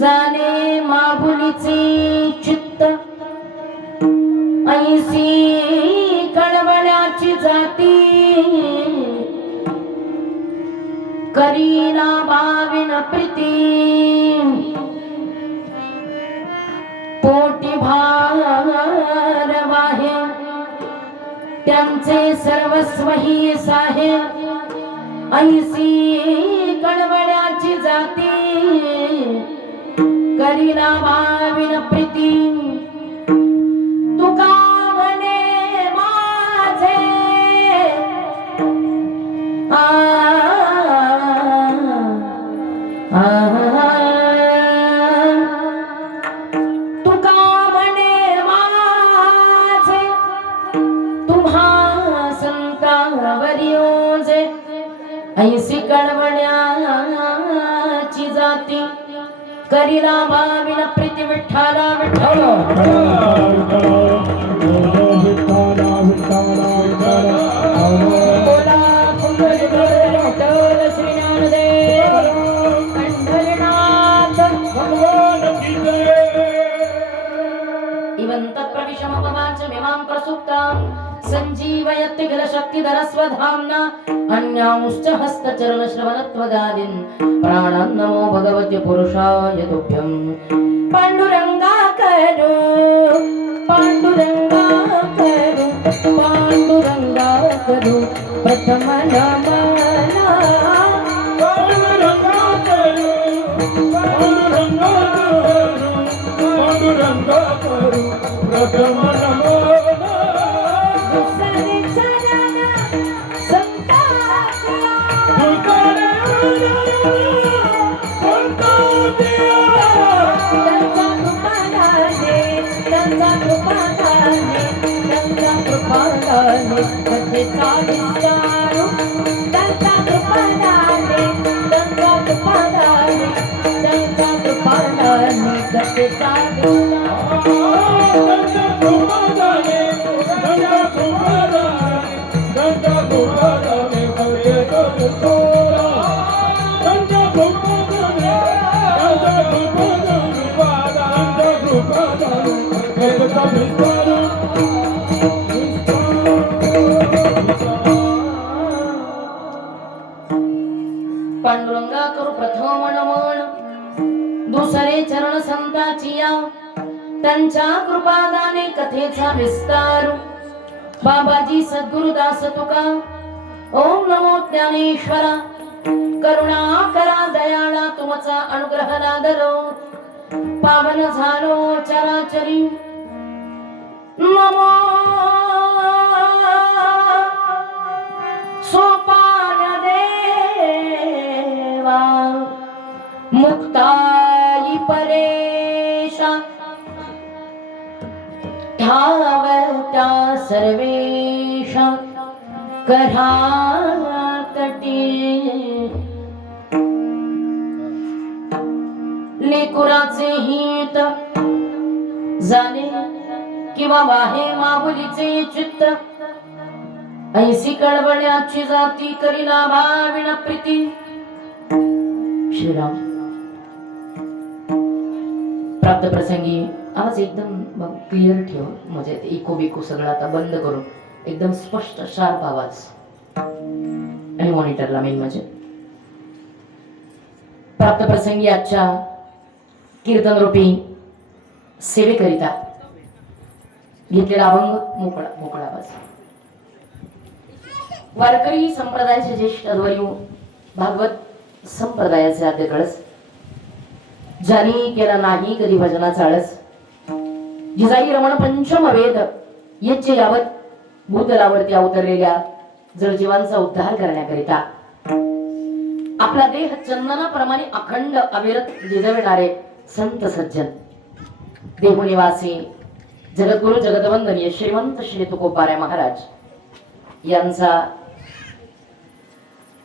जाणे माबुलीचे चित्त ऐसी कळवळ्याची जाती करीना भाविन प्रीती पोटी भार वाहे त्यांचे सर्वस्व ही साहे ऐसी कळवळ्याची जाती करीना भाविन प्रीती तुका म्हणे माझे तुका म्हणे माझे तुम्हा संतावरी ओझे ऐसी कळवळ्याची जाती करीना भाविन प्रीती विठ्ठला विठ्ठला बोला कुंडलिक श्री ज्ञानदेव पंढरीनाथ भगवान की जय इवंत प्रविशमपवाचमिमां प्रसुप्तां संजीवयति किल शक्तिधरस्वधाम्ना अन्यांश्च हस्तचरणश्रवणत्वदादीन् प्राणान् नमो भगवते पुरुषाय तुभ्यं पांडुरंगा करो पांडुरंगा करो पांडुरंगा करो प्रथम नमना पांडुरंगा करो पांडुरंगा करो पांडुरंगा करो प्रथम नमना पांडुरंगा करू प्रथम नमन दुसरे चरण संताची या त्यांच्या कृपादाने कथेचा विस्तार बाबाजी सद्गुरुदास तुका ओम नमो ज्ञानेश्वरा करुणा करा दयाळा तुमचा अनुग्रह नादरो पावन झालो चराचरी नमो सोपान देवा मुक्ताई परेशा ठावता सर्वेशा करातटी लेकुराचे हित जाणे किंवा वाहे माऊलीचे चित्त ऐसी कळवळ्याची जाती करीना भाविना प्रीती. श्रीराम. प्राप्त प्रसंगी आवाज एकदम क्लिअर ठेव, म्हणजे इको बिको सगळं आता बंद करून एकदम स्पष्ट शार्प आवाज. आणि मॉनिटरला मेन म्हणजे प्राप्त प्रसंगी आजच्या कीर्तन रूपी सेवेकरिता घेतलेला अभंग मोकळा मोकळा आवाज. वारकरी संप्रदायाचे ज्येष्ठ अद्वैत भागवत संप्रदायाचे आद्य कळस, ज्यांनी केला नाही कधी भजनाचा आळस, जिजाई रमण पंचम वेद याचे यावत भूतलावरती अवतरलेल्या जळजीवांचा उद्धार करण्याकरिता आपला देह चंदनाप्रमाणे अखंड अविरत जिजविणारे संत सज्जन देवनिवासी जगद्गुरु जगदवंदनीय श्रीमंत श्री तुकोबाराय महाराज यांचा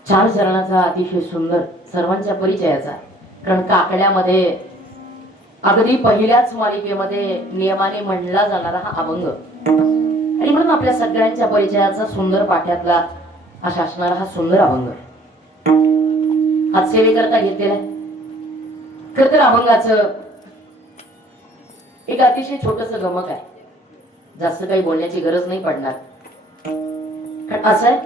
चार चरणाचा अतिशय सुंदर सर्वांच्या परिचयाचा. कारण काकड्यामध्ये अगदी पहिल्याच मालिकेमध्ये नियमाने म्हणला जाणारा हा अभंग आणि म्हणून आपल्या सगळ्यांच्या परिचयाचा सुंदर पाठ्यातला असा असणारा हा सुंदर अभंग आज सेवेकरता घेतलेला आहे. खरं तर अभंगाचं एक अतिशय छोटस गमक आहे, जास्त काही बोलण्याची गरज नाही पडणार. कारण असं आहे,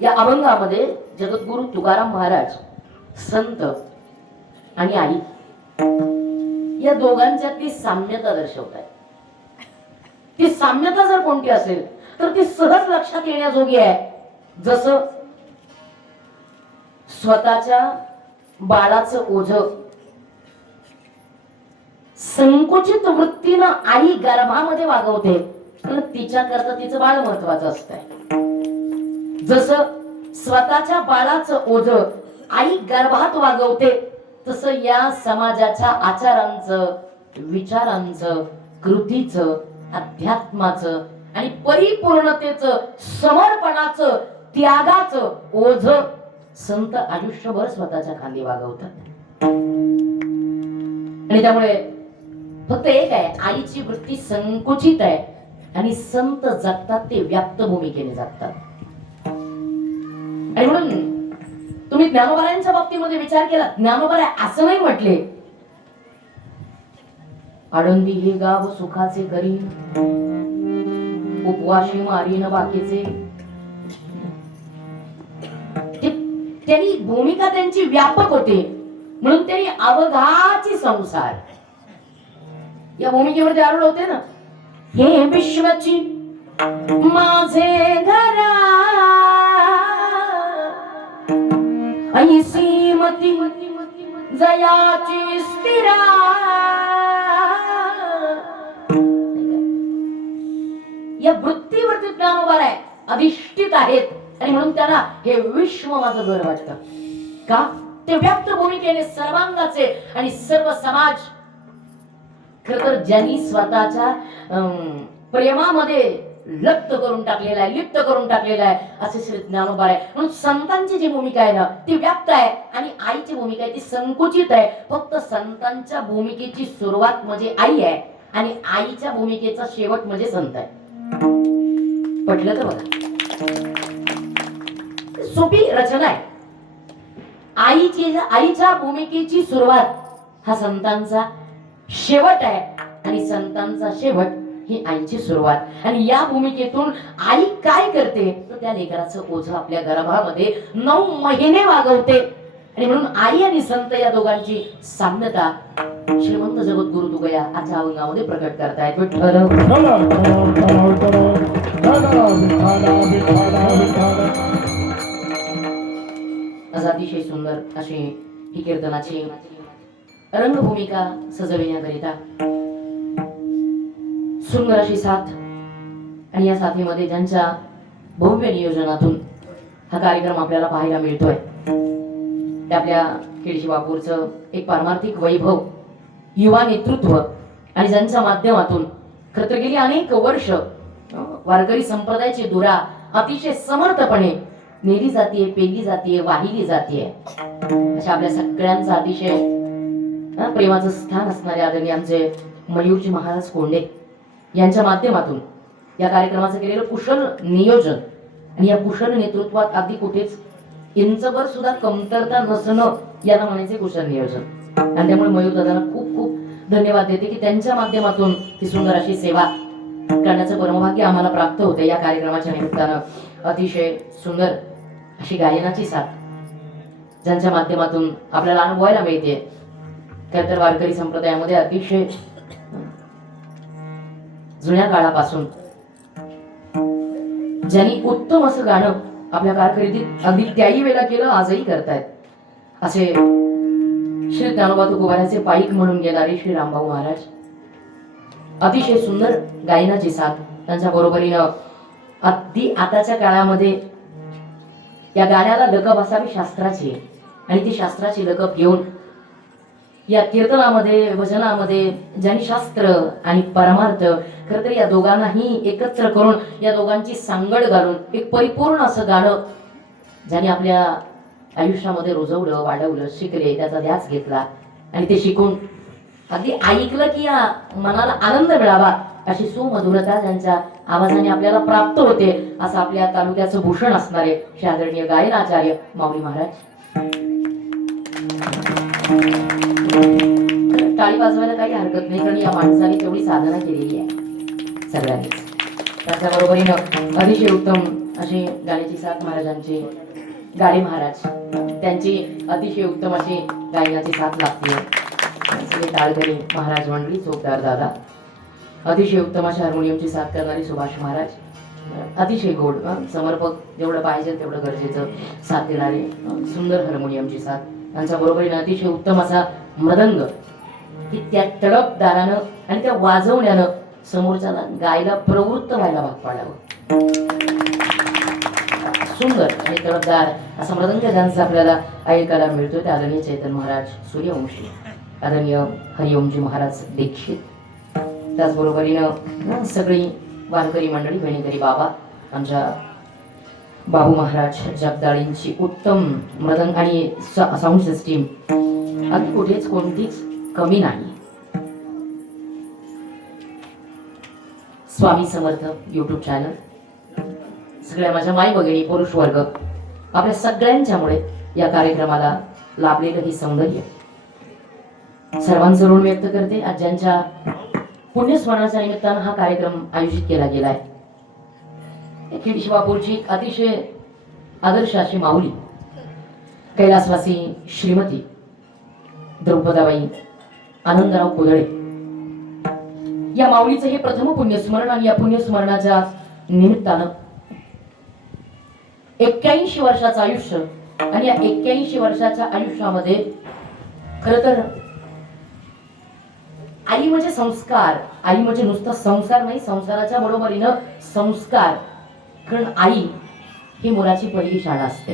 या अभंगामध्ये जगद्गुरु तुकाराम महाराज संत आणि आई या दोघांच्यातली साम्यता दर्शवत आहे. ती साम्यता जर कोणती असेल तर ती सहज लक्षात येण्याजोगी आहे. जसं स्वतःच्या बाळाचं ओझ संकुचित वृत्तीनं आई गर्भामध्ये वागवते, तर तिच्या करता तिचं बाळ महत्वाचं असतंय. जसं स्वतःच्या बाळाचं ओझ आई गर्भात वागवते, तसं या समाजाच्या आचारांचं, विचारांचं, कृतीचं, अध्यात्माचं आणि परिपूर्णतेचं, समर्पणाचं, त्यागाचं ओझ संत आयुष्यभर स्वतःच्या खांदी वागवतात. आणि त्यामुळे फक्त एक आहे, आईची वृत्ती संकुचित आहे आणि संत जगतात ते व्याप्त भूमिकेने जगतात. आणि म्हणून तुम्ही ज्ञानोबारायांच्या बाबतीमध्ये विचार केला, ज्ञानोबाराय असं नाही म्हटले आळंदी हे गाव सुखाचे करी, उपवाशी मारीन बाकीचे. त्यांनी भूमिका त्यांची व्यापक होते, म्हणून त्यांनी अवघाची संसार या भूमिकेवरती आरूढ होते ना. हे विश्वाची माझे घरा ऐसी मती जयाची स्थिरा. या वृत्तीवरती ज्ञानोबाराय अधिष्ठित आहेत आणि म्हणून त्यांना हे विश्व माझं घर वाटतं. का? ते व्याप्त भूमिकेने सर्वांगाचे आणि सर्व समाज खर तर ज्यांनी स्वतःच्या प्रेमामध्ये लप्त करून टाकलेला आहे, लिप्त करून टाकलेला आहे, असे श्री ज्ञानोबा आहे. म्हणून संतांची जी भूमिका आहे ना ती व्याप्त आहे आणि आईची भूमिका आहे ती संकुचित आहे. फक्त संतांच्या भूमिकेची सुरुवात म्हणजे आई आहे आणि आईच्या भूमिकेचा शेवट म्हणजे संत आहे. पटलं तर बघा, सोपी रचना आहे. आईच्या भूमिकेची सुरुवात हा संतांचा शेवट आहे आणि संतांचा शेवट ही आईची सुरुवात. आणि या भूमिकेतून आई काय करते तर त्या लेकराचं ओझं आपल्या गर्भामध्ये 9 महिने वागवते. आणि म्हणून आई आणि संत या दोघांची साम्यता श्रीमंत जगद्गुरु तुकया आजच्या अभंगामध्ये प्रकट करतायत. अतिशय सुंदर अशी ही कीर्तनाची रंगभूमिका सजविण्याकरिता सुंदर अशी साथ आणि या साथीमध्ये ज्यांच्या भव्य नियोजनातून हा कार्यक्रम आपल्याला पाहायला मिळतोय ते आपल्या केळशी बापूरचं एक पारमार्थिक वैभव, युवा नेतृत्व आणि ज्यांच्या माध्यमातून खरं तर गेली अनेक वर्ष वारकरी संप्रदायाची धुरा अतिशय समर्थपणे नेली जातीये, पेलली जातीये, वाहिली जातीये. अशा आपल्या सगळ्यांचा अतिशय प्रेमाचं स्थान असणारे आदरणीय आमचे मयूरजी महाराज कोंडे यांच्या माध्यमातून या कार्यक्रमाचं केलेलं कुशल नियोजन आणि या कुशल नेतृत्वात अगदी कुठेच इंचभर सुद्धा कमतरता नसणं याला म्हणायचे कुशल नियोजन. आणि त्यामुळे मयूर दादांना खूप खूप धन्यवाद देते की त्यांच्या माध्यमातून ही सुंदर अशी सेवा करण्याचं परमभाग्य आम्हाला प्राप्त होते. या कार्यक्रमाच्या निमित्तानं अतिशय सुंदर अशी गायनाची साथ ज्यांच्या माध्यमातून आपल्याला अनुभवायला मिळते. खरं तर वारकरी संप्रदायामध्ये अतिशय जुन्या काळापासून ज्यांनी उत्तम असं गाणं आपल्या कारकिर्दीत अगदी त्याही वेळेला केलं, आजही करतायत असे श्री ज्ञानोबा तुकोबाराचे पाईक म्हणून गेणारे श्री रामभाऊ महाराज. अतिशय सुंदर गायनाची साथ त्यांच्या बरोबरीनं अगदी आताच्या काळामध्ये या गाण्याला लकब असावी शास्त्राची, आणि ती शास्त्राची लकब घेऊन या कीर्तनामध्ये भजनामध्ये ज्यांनी शास्त्र आणि परमार्थ खरं तर या दोघांनाही एकत्र करून या दोघांची सांगड घालून एक परिपूर्ण असं गाणं ज्यांनी आपल्या आयुष्यामध्ये रुजवलं, वाढवलं, शिकले, त्याचा ध्यास घेतला आणि ते शिकून अगदी ऐकलं की या मनाला आनंद मिळावा अशी सुमधुरता त्यांच्या आवाजाने आपल्याला प्राप्त होते. असं आपल्या तालुक्याचं भूषण असणारे श्री आदरणीय गायनाचार्य माऊली महाराज. टाळी वाजवायला काही हरकत नाही, कारण या माणसाने तेवढी साधना केलेली आहे सगळ्यांनी. त्याच्या बरोबरीनं अतिशय उत्तम अशी गाण्याची साथ महाराजांची गाडे महाराज, त्यांची अतिशय उत्तम अशी गायनाची साथ लागते. टाळकरी महाराज मंडळी, चोपदार दादा, अतिशय उत्तम अशा हार्मोनियमची साथ करणारी सुभाष महाराज, अतिशय गोड समर्पक, जेवढं पाहिजे तेवढं गरजेचं साथ देणारे सुंदर हार्मोनियमची साथ. त्यांच्या बरोबरीनं अतिशय उत्तम असा मृदंग की त्या तडपदारानं आणि त्या वाजवण्यानं समोरच्याला गायला प्रवृत्त व्हायला भाग पाडावं. सुंदर आणि तडपदार असा मृदंग ज्यांचा आपल्याला ऐकायला मिळतो ते आदरणीय चैतन्य महाराज सूर्यवंशी, आदरणीय हरिओमजी महाराज दीक्षित. त्याचबरोबरीनं सगळी वारकरी मंडळी, वेणीकरी बाबा, आमच्या बाबू महाराज जगदाळींची उत्तम मृदंग आणि साऊंड सिस्टीम अगदी कुठेच कोणतीच कमी नाही. स्वामी समर्थ युट्यूब चॅनल, सगळ्या माझ्या माई भगिनी, पुरुष वर्ग, आपल्या सगळ्यांच्यामुळे या कार्यक्रमाला लाभलेलं ही सौंदर्य सर्वांचं ऋण व्यक्त करते. आज ज्यांच्या पुण्यस्मरणाच्या निमित्तानं हा कार्यक्रम आयोजित केला गेलाय, खेड शिवापूरची अतिशय आदर्श अशी माऊली कैलासवासी श्रीमती द्रौपदाबाई आनंदराव कुदळे, या माऊलीचं हे प्रथम पुण्यस्मरण. आणि या पुण्यस्मरणाच्या निमित्तानं 81 वर्षाचं आयुष्य, आणि या 81 वर्षाच्या आयुष्यामध्ये खरं तर आई म्हणजे संस्कार, आई म्हणजे नुसतं संसार नाही, संसाराच्या बरोबरीनं संस्कार. कारण आई ही मुलाची पहिली शाळा असते,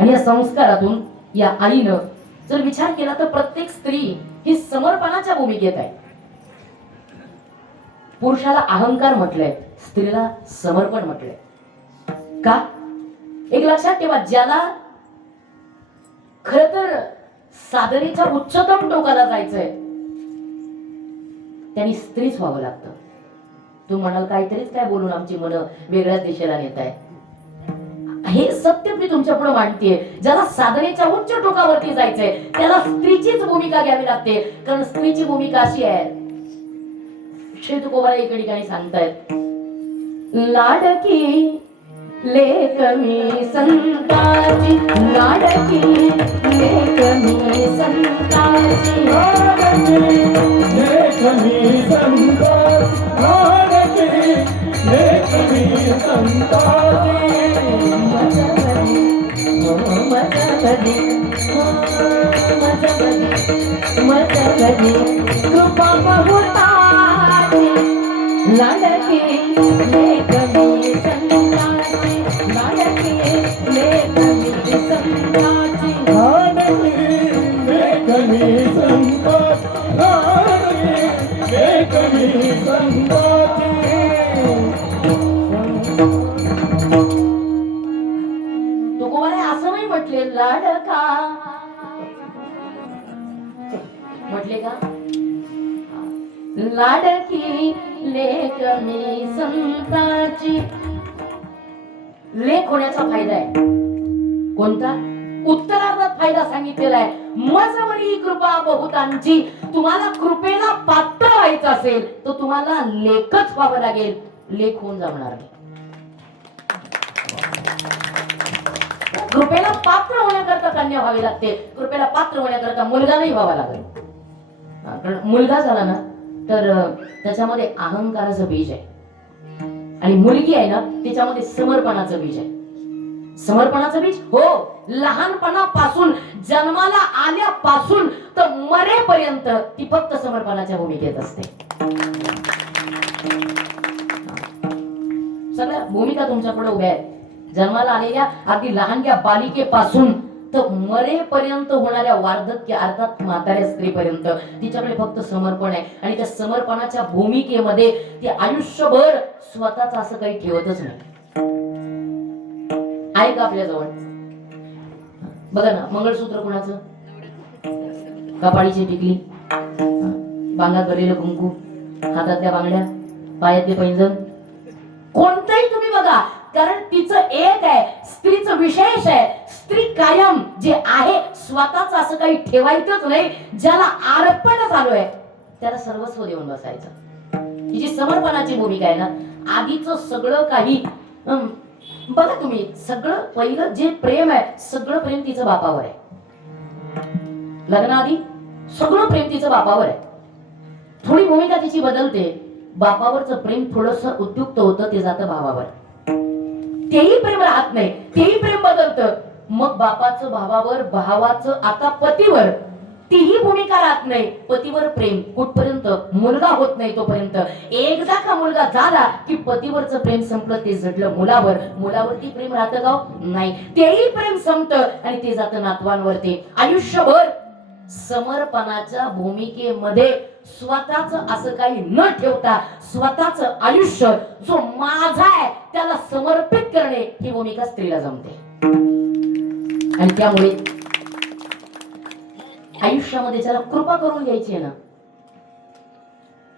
आणि या संस्कारातून या आईनं जर विचार केला तर प्रत्येक स्त्री ही समर्पणाच्या भूमिकेत आहे. पुरुषाला अहंकार म्हटलंय, स्त्रीला समर्पण म्हटलंय. का? एक लक्षात ठेवा, ज्याला खर तर साधनेच्या उच्चतम टोकाला जायचंय त्यांनी स्त्रीच व्हावं लागतं. तू म्हणाल काहीतरीच काय बोलून आमची मनं वेगळ्याच दिशेला नेत आहे, हे सत्य मी तुमच्या पुढे मांडतेय. ज्याला साधनेच्या उच्च टोकावरती जायचंय त्याला स्त्रीचीच भूमिका घ्यावी लागते. कारण स्त्रीची भूमिका अशी आहे, श्री तुकोबारा एके ठिकाणी सांगतायत, लाडकी लेक मी संताची, लाडकी लेक मी संताची, लेक मी संताची, लाडकी लेक मी संताची, मजबरी कृपा बहुताची, लाडकी लेक मी संताची, लाडकी लेक मी संताची, लाडकी लेक मी संताची, लाडकी लेक मी संताची. तुकोबाने असं नाही म्हटले लाडका, म्हटले का लाडकी लेक मी संताची, लेख होण्याचा फायदा आहे. कोणता? उत्तरार्धात फायदा सांगितलेला आहे. मजवरी कृपा बहुतांची. तुम्हाला कृपेला पात्र व्हायचं असेल तर तुम्हाला लेखच व्हावं लागेल. लेख होऊन जमणार नाही. कृपेला पात्र होण्याकरता कन्या व्हावी लागते. कृपेला पात्र होण्याकरता मुलगा नाही व्हावा लागेल. कारण मुलगा झाला ना तर त्याच्यामध्ये अहंकाराचं बीज आहे आणि मुलगी आहे ना त्याच्यामध्ये समर्पणाचं बीज आहे. समर्पणाचं बीज हो, लहानपणापासून जन्माला आल्यापासून तर मरेपर्यंत ती फक्त समर्पणाच्या भूमिकेत असते. सगळ्या भूमिका तुमच्या पुढे उभ्या आहेत. जन्माला आलेल्या अगदी लहानग्या बालिकेपासून तर मरेपर्यंत होणाऱ्या वार्धक्य अर्थात म्हाताऱ्या स्त्रीपर्यंत तिच्याकडे फक्त समर्पण आहे. आणि त्या समर्पणाच्या भूमिकेमध्ये ती आयुष्यभर स्वतःच असं काही ठेवतच नाही. आहे का आपल्या जवळ? बघा ना, मंगळसूत्र कोणाचं? कपाळीची टिकली, बांगा करेल कुंकू, हातातल्या बांगड्या, पायातले पैंजण, कोणतंही तुम्ही बघा. कारण तिचं एक आहे, स्त्रीचं विशेष आहे. स्त्री कायम जे आहे स्वतःच असं काही ठेवायचंच नाही. ज्याला अर्पण झालो आहे त्याला सर्वस्व देऊन बसायचं. तिची समर्पणाची भूमिका आहे ना. आधीच सगळं काही बघा तुम्ही, सगळं पहिलं जे प्रेम आहे सगळं प्रेम तिचं बापावर आहे. लग्नाआधी सगळं प्रेम तिचं बापावर आहे. थोडी भूमिका तिची बदलते. बापावरचं प्रेम थोडस उद्युक्त होतं, ते जातं भावावर. तेही प्रेम राहत नाही, तेही प्रेम बदलतं. मग बापाचं भावावर, भावाचं आता पतीवर, तीही भूमिका राहत नाही. पतीवर प्रेम कुठपर्यंत? मुलगा होत नाही तोपर्यंत. एकदा का मुलगा झाला की पतीवरचं प्रेम संपलं, ते झडलं मुलावर. मुलावरती प्रेम राहतं का? नाही, तेही प्रेम संपतं आणि ते जातं नातवांवरती. आयुष्यभर समर्पणाच्या भूमिकेमध्ये स्वतःच असं काही न ठेवता स्वतःच आयुष्य जो माझा आहे त्याला समर्पित करणे ही भूमिका स्त्रीला जमते. आणि त्यामुळे आयुष्यामध्ये ज्याला कृपा करून घ्यायची आहे ना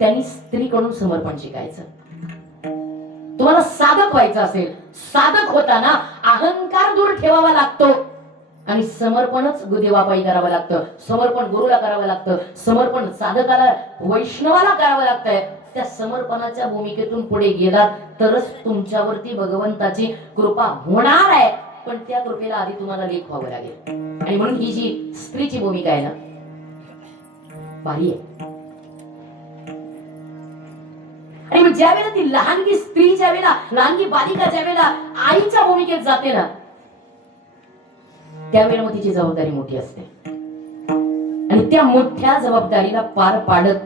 त्यांनी स्त्रीकडून समर्पण शिकायचं. तुम्हाला साधक व्हायचं असेल, साधक होताना अहंकार दूर ठेवावा लागतो आणि समर्पणच देवापायी करावं लागतं. समर्पण गुरुला करावं लागतं. समर्पण साधकाला, वैष्णवाला करावं लागतंय. त्या समर्पणाच्या भूमिकेतून पुढे गेलात तरच तुमच्यावरती भगवंताची कृपा होणार आहे. पण त्या कृपेला आधी तुम्हाला लेख व्हावं लागेल. आणि म्हणून ही जी स्त्रीची भूमिका आहे ना भारी आहे. आणि मग ज्या वेळेला ती लहानगी स्त्री, ज्या वेळेला लहानगी बालिका ज्या वेळेला आईच्या भूमिकेत जाते ना त्यावेळेला मग तिची जबाबदारी मोठी असते. आणि त्या मोठ्या जबाबदारीला पार पाडत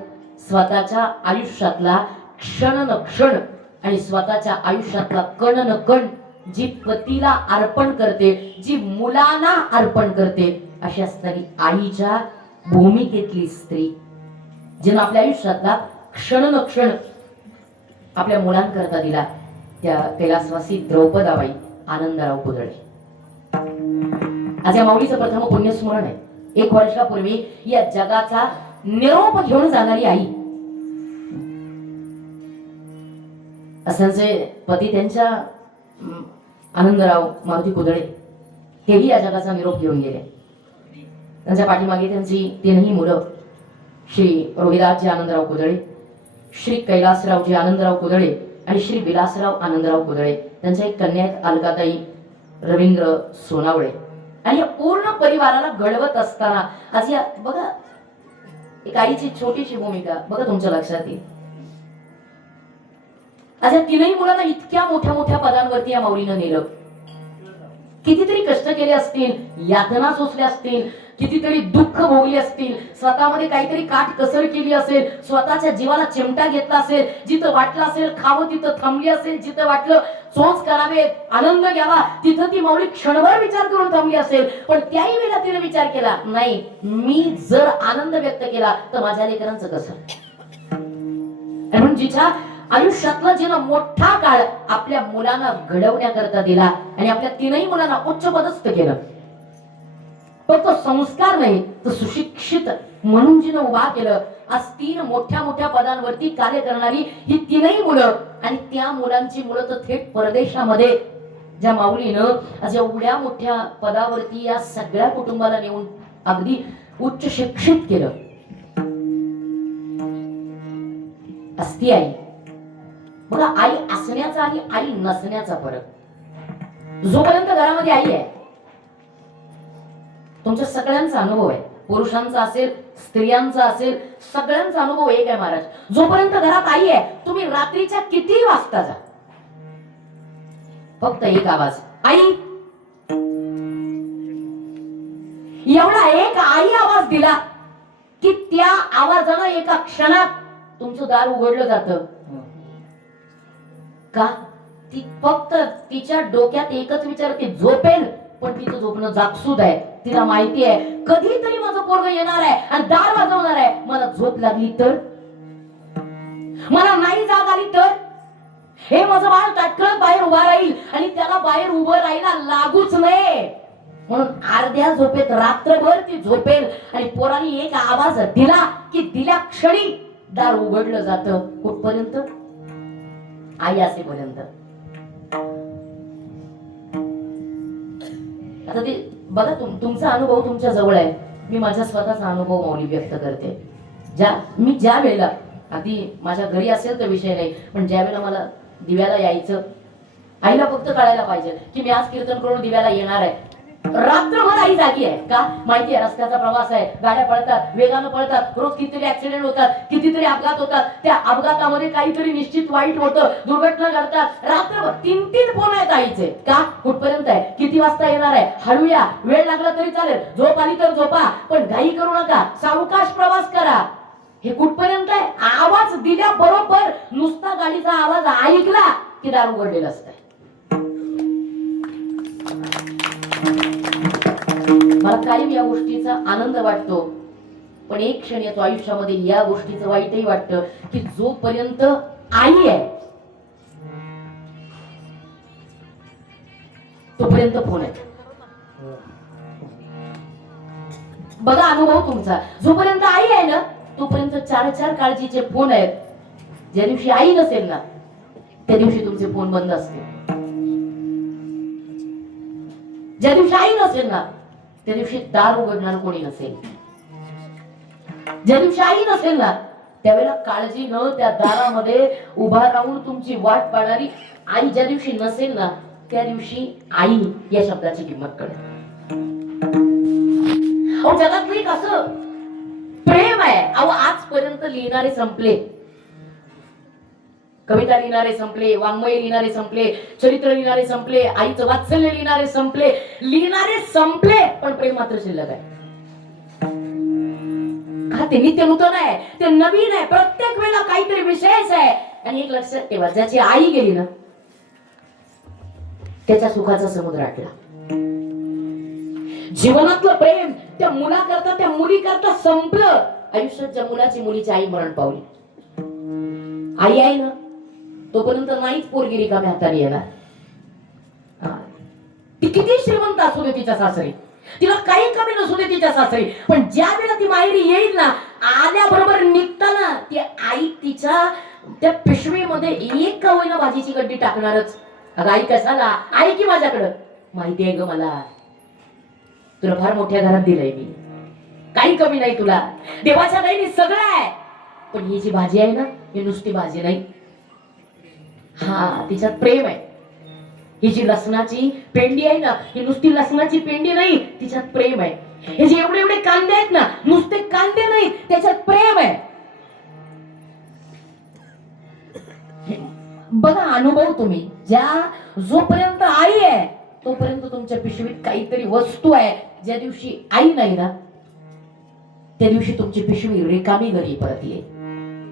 स्वतःच्या आयुष्यातला क्षण न क्षण आणि स्वतःच्या आयुष्यातला कण न कण जी पतीला अर्पण करते, जी मुलांना अर्पण करते, अशा स्त्री आईच्या भूमिकेतली स्त्री जिने आपल्या आयुष्यातला क्षण न क्षण आपल्या मुलांकरता दिला, त्या कैलासवासी द्रौपदाबाई आनंदराव कुदळे. आज या माऊलीचं प्रथम पुण्यस्मरण आहे. 1 वर्षापूर्वी या जगाचा निरोप घेऊन जाणारी आई. असंचे पती त्यांच्या आनंदराव मारुती कुदळे तेही या जगाचा निरोप घेऊन गेले. त्यांच्या पाठीमागे त्यांची 3ही मुलं, श्री रोहिदासजी आनंदराव कुदळे, श्री कैलासरावजी आनंदराव कुदळे आणि श्री विलासराव आनंदराव कुदळे. त्यांच्या एक कन्या आहेत अलकाताई रवींद्र सोनावळे. आणि या पूर्ण परिवाराला घडवत असताना आज या बघा एक आईची छोटीशी भूमिका बघा तुमच्या लक्षात येईल. आज या 3ही मुलांना इतक्या मोठ्या मोठ्या पदांवरती या माऊलीनं नेलं. कितीतरी कष्ट केले असतील, यातना सोसल्या असतील, कितीतरी दुःख भोगली असतील, स्वतःमध्ये काहीतरी काट कसर केली असेल, स्वतःच्या जीवाला चिमटा घेतला असेल, जिथं वाटलं असेल खावं तिथं थांबली असेल, जिथं वाटलं चोच करावे, आनंद घ्यावा तिथं ती माऊली क्षणभर विचार करून थांबली असेल. पण त्याही वेळेला तिने विचार केला, नाही मी जर आनंद व्यक्त केला तर माझ्या लेकरांचं कसं. म्हणून जिच्या आयुष्यातला जिनं मोठा काळ आपल्या मुलांना घडवण्याकरता दिला आणि आपल्या 3ही मुलांना उच्च पदस्थ केलं. पण तो संस्कार नाही तर सुशिक्षित म्हणून जिनं उभा केलं. आज 3 मोठ्या मोठ्या पदांवरती कार्य करणारी ही 3ही मुलं आणि त्या मुलांची मुलं तर थेट परदेशामध्ये ज्या माऊलीनं आज एवढ्या मोठ्या पदावरती या सगळ्या कुटुंबाला नेऊन अगदी उच्च शिक्षित केलं, असती आई. बघा, आई असण्याचा आणि आई नसण्याचा फरक. जोपर्यंत घरामध्ये आई आहे, तुमच्या सगळ्यांचा अनुभव आहे, पुरुषांचा असेल स्त्रियांचा असेल, सगळ्यांचा अनुभव एक आहे महाराज. जोपर्यंत घरात आई आहे, तुम्ही रात्रीच्या किती वाजता जा, फक्त एक आवाज, आई. एवढा एक आई आवाज दिला की त्या आवाजानं एका क्षणात तुमचं दार उघडलं जातं. का? ती फक्त तिच्या डोक्यात एकच विचार, ती झोपेल पण तिचं झोपणं जागसूद आहे. तिला माहिती आहे कधीतरी माझं पोरग येणार आहे आणि दार वाजवणार आहे. मला झोप लागली तर, मला नाही जाग आली तर, हे माझं बाळ ताटकळत बाहेर उभा राहील आणि त्याला बाहेर उभं राहायला लागूच नये. म्हणून अर्ध्या झोपेत रात्रभर ती झोपेल आणि पोरांनी एक आवाज दिला की दिल्या क्षणी दार उघडलं जातं. कुठपर्यंत? आई असेपर्यंत. आता ते बघा, तुमचा अनुभव तुमच्या जवळ आहे. मी माझ्या स्वतःचा अनुभव माऊली व्यक्त करते. मी ज्या वेळेला, आधी माझ्या घरी असेल तर विषय नाही, पण ज्या वेळेला मला दिव्याला यायचं, आईला फक्त कळायला पाहिजे की मी आज कीर्तन करून दिव्याला येणार आहे. रात्रभर आई जागी आहे. का? माहिती आहे रस्त्याचा प्रवास आहे, गाड्या पळतात, वेगानं पळतात, रोज कितीतरी ऍक्सिडेंट होतात, कितीतरी अपघात होतात. त्या अपघातामध्ये काहीतरी निश्चित वाईट होतं, दुर्घटना घडतात. रात्रभर 3-3 फोन आहेत आईचे. का? कुठपर्यंत आहे, किती वाजता येणार आहे, हळूया, वेळ लागला तरी चालेल, झोप आली तर झोपा, पण घाई करू नका, सावकाश प्रवास करा. हे कुठपर्यंत आहे? आवाज दिल्याबरोबर नुसता गाडीचा आवाज ऐकला की दार उघडलेलं असतं. मला कायम या गोष्टीचा आनंद वाटतो, पण एक क्षण येतो आयुष्यामध्ये या गोष्टीचं वाईटही वाटतं की जोपर्यंत आई आहे तोपर्यंत फोन आहे. बघा अनुभव तुमचा. जोपर्यंत आई आहे ना तोपर्यंत 4-4 काळजीचे फोन आहेत. ज्या दिवशी आई नसेल ना त्या दिवशी तुमचे फोन बंद असतील. ज्या दिवशी आई नसेल ना त्या दिवशी दार उघडणार कोणी नसेल. ज्या दिवशी आई नसेल ना त्यावेळेला काळजी न त्या दारामध्ये उभा राहून तुमची वाट पाहणारी आई ज्या दिवशी नसेल ना त्या दिवशी आई या शब्दाची किंमत कळेल. अहो जगात एक असं प्रेम आहे. अहो आजपर्यंत लिहिणारे संपले, कविता लिहिणारे संपले, वाङ्मय लिहिणारे संपले, चरित्र लिहिणारे संपले, आईचं वात्सल्य लिहिणारे संपले, पण प्रेम मात्र शिल्लक आहे. का? ते नित्य नूतन आहे, ते नवीन आहे, प्रत्येक वेळेला काहीतरी विशेष आहे. आणि एक लक्षात ठेवा, ज्याची आई गेली ना त्याच्या सुखाचा समुद्र आटला. जीवनातलं प्रेम त्या मुलाकरता, त्या मुलीकरता संपलं. आयुष्यात ज्या मुलाची, मुलीची आई मरण पावली, आई आहे ना तोपर्यंत नाहीच पोरगी रिकाम्या हाताने येणार. ती किती श्रीमंत असू दे तिच्या सासरी, तिला काही कमी नसू दे तिच्या सासरी, पण ज्या वेळेला ती माहेरी येईल ना आल्याबरोबर निघताना ती आई तिच्या त्या पिशवीमध्ये एक का होईना भाजीची गड्डी टाकणारच. अगं आई कशाला? आई की माझ्याकडं, माहिती आहे ग मला, तुला फार मोठ्या घरात दिलंय मी, काही कमी नाही तुला, देवाच्या नाही सगळं आहे, पण ही जी भाजी आहे ना ही नुसती भाजी नाही, हा तिच्यात प्रेम आहे. ही जी लसणाची पेंडी आहे ना ही नुसती लसणाची पेंडी नाही, तिच्यात प्रेम आहे. हे जे एवढे एवढे कांदे आहेत ना नुसते कांदे नाही, त्याच्यात प्रेम आहे. बघा अनुभव तुम्ही, जोपर्यंत आई आहे तोपर्यंत तुमच्या पिशवीत काहीतरी वस्तू आहे. ज्या दिवशी आई नाही ना त्या दिवशी तुमची पिशवी रिकामी घरी परत येईल.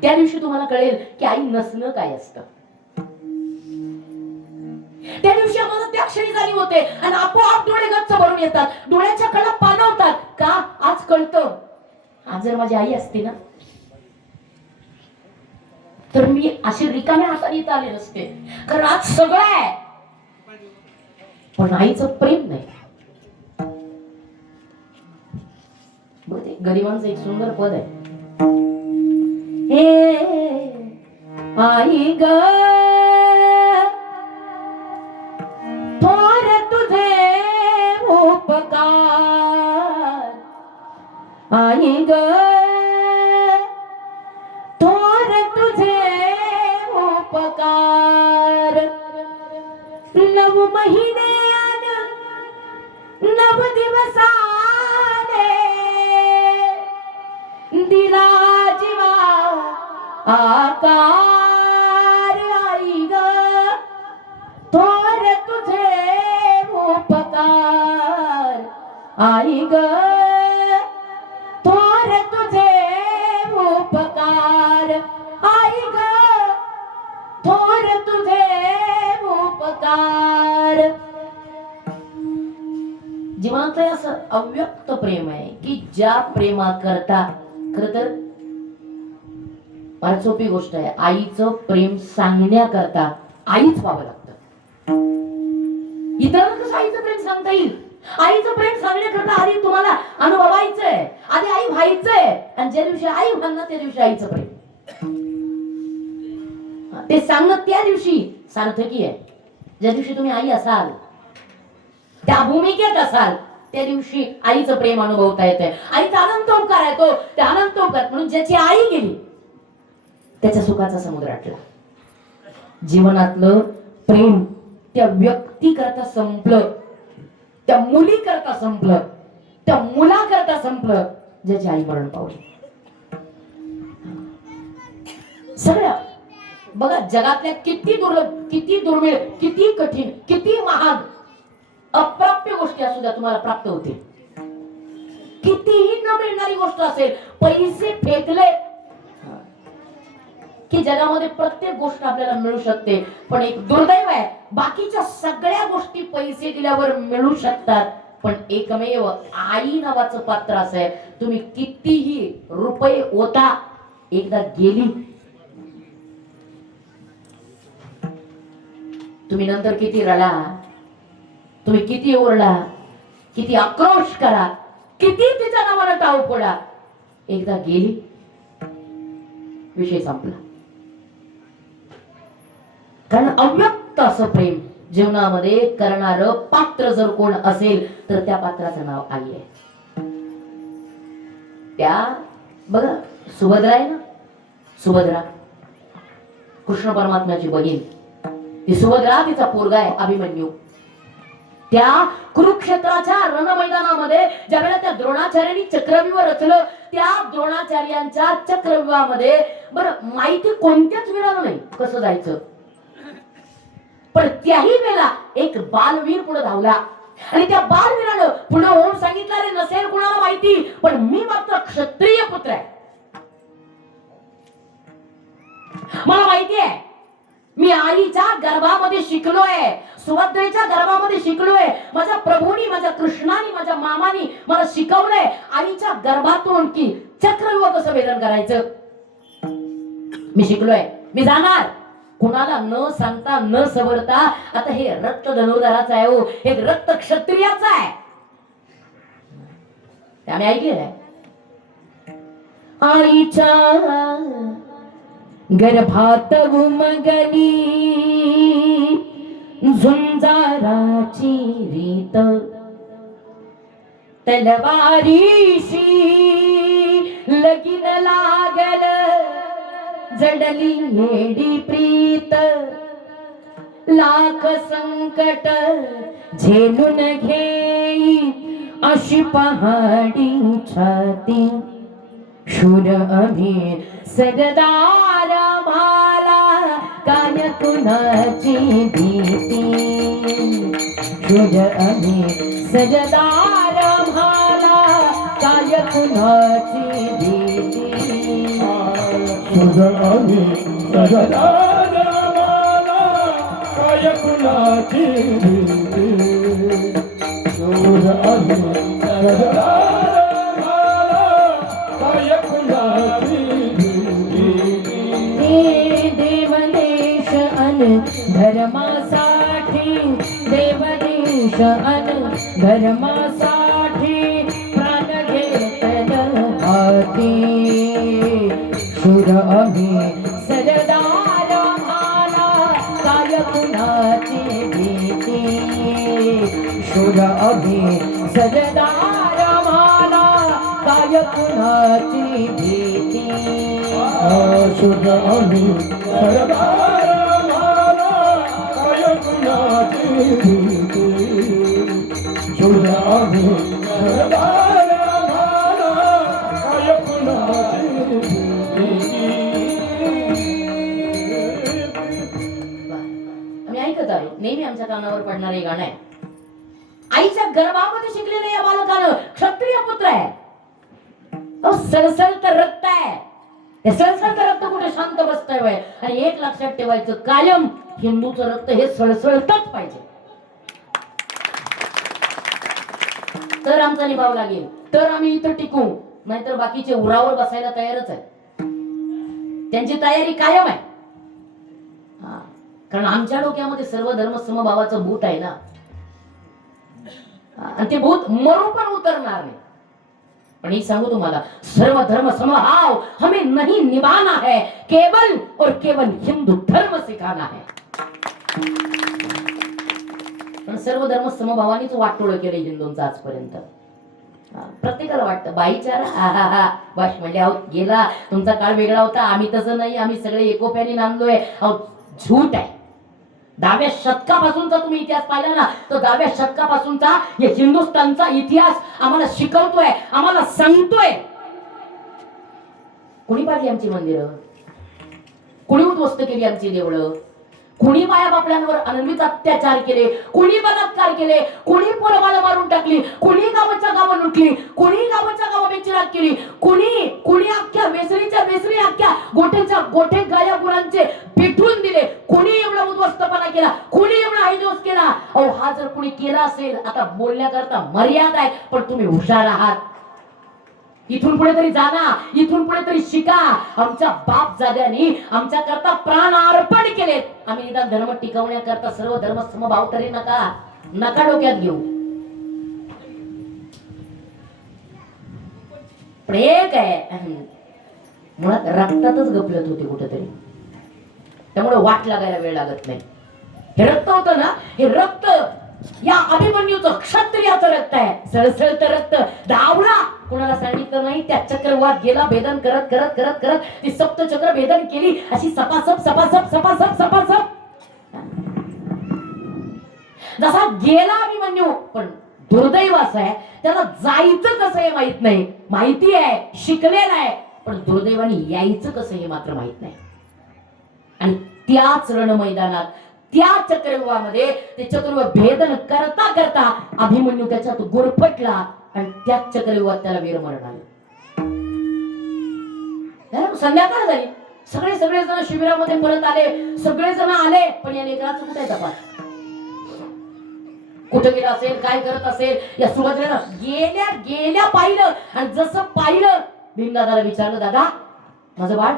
त्या दिवशी तुम्हाला कळेल की आई नसणं काय असतं. त्या दिवशी आम्हाला त्या क्षणी जाणीव होते आणि आपोआप डोळे गच्च भरून येतात, डोळ्याच्या कडा पाणवतात. का? आज कळतं, आज जर माझी आई असती ना तर मी अशी रिकाम्या हाताने इथं आले नसते, कारण आज सगळं आहे पण आईचं प्रेम नाही. गरिबांचं एक सुंदर पद आहे, हे आई ग उपकार आई ग थोर तुझे उपकार 9 महिने आणि 9 दिवसाने दिला जीवा आकार आई ग थोर तुझे उपकार आई ग थोर तुझे उपकार आई ग थोर तुझे उपकार. जीवनात असं अव्यक्त प्रेम आहे की ज्या प्रेमा करता खर तर फार सोपी गोष्ट आहे. आईचं प्रेम सांगण्याकरता आईच व्हावं लागतं. इतरांना कसं आईचं प्रेम सांगता येईल? आईचं प्रेम सांगण्याकरता आधी तुम्हाला अनुभवायचंय, आधी आई व्हायचंय, आणि ज्या दिवशी आई म्हणणार त्या दिवशी आईचं प्रेम ते सांगणं त्या दिवशी सार्थकी आहे. ज्या दिवशी तुम्ही आई असाल, त्या भूमिकेत असाल, त्या दिवशी आईचं प्रेम अनुभवता येते. आईचा अनंत उपकार आहे तो, त्या अनंत उपकार म्हणून ज्याची आई गेली त्याच्या सुखाचा समुद्र आटला. जीवनातलं प्रेम त्या व्यक्ती करता संपलं, त्या मुली करता संपलं, त्या मुला करता संपलं ज्याची आई मरण पावली. सगळ्या बघा जगातल्या किती दुर्लभ, किती दुर्मिळ, किती कठीण, किती महाग अप्राप्य गोष्टी असू द्या तुम्हाला प्राप्त होते. कितीही न मिळणारी गोष्ट असेल, पैसे फेकले की जगामध्ये प्रत्येक गोष्ट आपल्याला मिळू शकते, पण एक दुर्दैव आहे बाकीच्या सगळ्या गोष्टी पैसे दिल्यावर मिळू शकतात, पण एकमेव आई नावाचं पात्र असं आहे तुम्ही कितीही रुपये ओता, एकदा गेली तुम्ही नंतर किती रडा, तुम्ही किती ओरडा, किती आक्रोश करा, किती तिच्या नावानं टाळू पडा, एकदा गेली विषय संपला. कारण अव्यक्त असं प्रेम जीवनामध्ये करणारं पात्र जर कोण असेल तर त्या पात्राचं नाव आई आहे. त्या बघा सुभद्रा आहे ना, सुभद्रा कृष्ण परमात्म्याची बहीण, ती सुभद्रा तिचा पोरगा आहे अभिमन्यू. त्या कुरुक्षेत्राच्या रणमैदानामध्ये ज्यावेळेला त्या द्रोणाचार्यांनी चक्रव्यूह रचलं, त्या द्रोणाचार्यांच्या चक्रव्यूहामध्ये बरं माहिती कोणत्याच वीराला नाही कसं जायचं, पण त्याही वेळेला एक बालवीर पुढे धावला आणि त्या बालवीरानं पुढे होऊन सांगितलं रे नसेल कुणाला माहिती पण मी मात्र क्षत्रिय पुत्र आहे, मला माहिती आहे मी आईच्या गर्भामध्ये शिकलोय, सुभद्रेच्या गर्भामध्ये शिकलोय, माझ्या प्रभूनी माझ्या कृष्णानी माझ्या मामानी मला शिकवलंय आईच्या गर्भातून की चक्रव्यूह कसं भेदन करायचं. मी शिकलोय, मी जाणार कुणाला न सांगता न सवरता. आता हे रक्त धनुर्धराचं आहे हो, हे रक्त क्षत्रियाचं आहे, आम्ही ऐकलेलं आहे. आईच्या गर्भात उमगली झुंजाराची रीत, तलवारीशी लगीन लागल जडली येडी प्रीत, लाख संकट झेलून घेई अशी पहाडी छाती, शूर अभी सरदार भाला काय कुणाची भीती, शूर अभी सरदार भाला काय कुणाची भीती, शूर अभी सरदार भाला काय कुणाची भीती, शूर अभी सरदार धर्मासाठी देवदेश अन धर्मासाठी प्राण घेतल हाती, शूर अभी सरदार भाला काय कुणाची भीती, शोध अभि सजदार माला काय कुणाची भीती शुद्ध आम्ही सरदार माला काय कुणाची भीती शुद्ध आम्ही सरदार माला काय कुणाची भीती. आम्ही ऐकत आलो नेहमी आमच्या कानावर पडणारं हे गाणं आहे. आईच्या गर्भामध्ये शिकलेलं या बालकानं क्षत्रिय पुत्र आहे. सळसळत रक्त आहे. हे सळसळत रक्त कुठे शांत बसतंय वय. आणि एक लक्षात ठेवायचं कायम हिंदूचं रक्त हे सळसळतच पाहिजे. तर आमचा निभाव लागेल तर आम्ही इथं टिकू. नाहीतर बाकीचे उरावर बसायला तयारच आहे. त्यांची तयारी कायम आहे. कारण आमच्या डोक्यामध्ये सर्व धर्म समभावाचं भूत आहे ना. आणि ते भूत मरू पण उतरणार नाही. पण ही सांगू तुम्हाला सर्व धर्म समभाव हमें नहीं निभाना है केवल और केवल हिंदू धर्म सिखाना है. पण सर्व धर्म समभावानीच वाटोळ केले हिंदूंचं आजपर्यंत. प्रत्येकाला वाटतं बाईचार बस म्हणजे अहो गेला तुमचा काळ वेगळा होता. आम्ही तसं नाही. आम्ही सगळे एकोप्याने नांदलोय. अहो झूट आहे. 10व्या शतकापासूनचा तुम्ही इतिहास पाहिला ना तो 10व्या शतकापासूनचा हे हिंदुस्थानचा इतिहास आम्हाला शिकवतोय आम्हाला सांगतोय. कोणी पाडली आमची मंदिरं. कोणी उद्ध्वस्त केली आमची देवळं. कोणी माया बापड्यांवर अनन्वित अत्याचार केले. कोणी बलात्कार केले. कोणी पोरबाळ मारून टाकली. कोणी गावाच्या गावं लुटली. कोणी गावाच्या गावं बेचिराग केली. कोणी अख्ख्या वेसरीच्या वेसरी अख्ख्या गोठेच्या गोठे गाया गुरांचे पेटवून दिले. कोणी एवढा उद्ध्वस्तपणा केला. कोणी एवढा हायदोस केला. अहो हा जर कोणी केला असेल आता बोलण्याकरता मर्यादा आहे. पण तुम्ही हुशार आहात. इथून पुढे तरी जाना. इथून पुढे तरी शिका. आमच्या बाप जाद्यांनी आमच्या करता प्राण अर्पण केलेत. आम्ही निदान धर्म टिकवण्याकरता सर्व धर्म समभाव तरी नका डोक्यात घेऊ. पण एक आहे मुळात रक्तातच गपलत होते कुठेतरी. त्यामुळे वाट लागायला वेळ लागत नाही. हे रक्त होतं ना हे रक्त या अभिमन्यूचं क्षत्रियाचं रक्त आहे. सळसळतं रक्त धावला. कोणाला सांगितलं नाही. त्या चक्रवात गेला भेदन करत करत करत करत ती सप्तचक्र भेदन केली. अशी सपासप सपासप सपासप सपासप जसा गेला अभिमन्यू. पण दुर्दैव असं आहे त्याला जायचं कसं हे माहित नाही. माहिती आहे शिकलेला आहे पण दुर्दैवाने यायचं कसं हे मात्र माहित नाही. आणि त्याच रण मैदानात त्या चक्रव्यूहामध्ये ते चक्रव्यूह भेदन करता करता अभिमन्यू त्याच्यात गुरफटला आणि त्याच चक्रव्यूहात त्याला वीरमरण आलं. संध्याकाळ झाली. सगळे जण शिबिरामध्ये परत आले. सगळे जण आले पण या लेकराचं कुठे तपास. कुठे गेला असेल काय करत असेल. या सुभद्रेनं गेल्या पाहिलं आणि जसं पाहिलं भीमदादाला विचारलं दादा माझं बाळ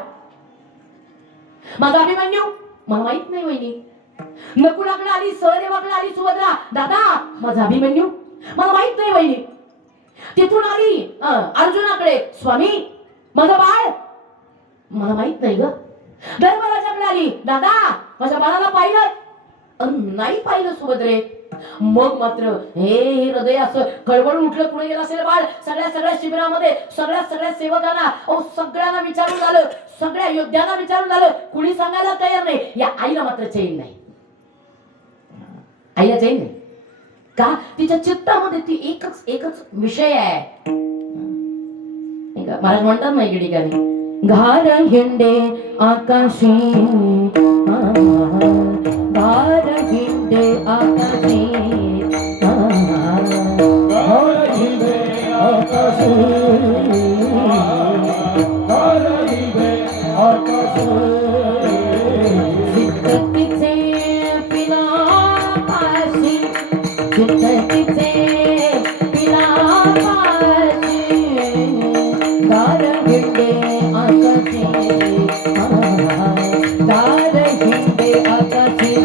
माझा अभिमन्यू. मला माहित नाही वहिनी. नकुलाकडे आली सहदेवाकडे आली सुभद्रा दादा माझा अभिमन्यू. मला माहित नाही वहिनी. तिथून आली अर्जुनाकडे स्वामी माझं बाळ. मला माहित नाही ग. धर्मराजाकडे आली दादा माझ्या बाळाला पाहिलं. नाही पाहिलं सुभद्रे. मग मात्र हे हृदय असं कळवळून उठलं. पुढे गेला असेल बाळ. सगळ्या शिबिरामध्ये सगळ्या सेवकांना सगळ्यांना विचारून झालं. सगळ्या योद्ध्यांना विचारून झालं. कुणी सांगायला तयार नाही. या आईला मात्र चैन नाही. आईला चैन नाही का तिच्या चित्तामध्ये ती एकच विषय आहे. महाराज म्हणतात ना एके ठिकाणी घार हिंडे आकाशी घार हिंडे आकाशी घार हिंडे आकाशी घार हिंडे आकाशी चित्ततीचे पिला पाशी चित्ततीचे पिला पाशी घार हिंडे आकाशी घार हिंडे आकाशी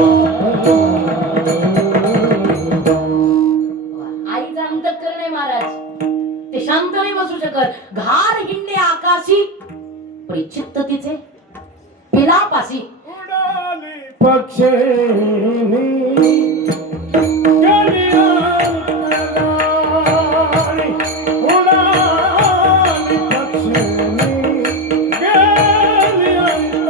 Oh, परिचित्त तिचे पिलापासी उडाली पक्षिणी गेली अंतराळी. उडाली पक्षिणी गेली अंतराळी. गेली अंतराळी.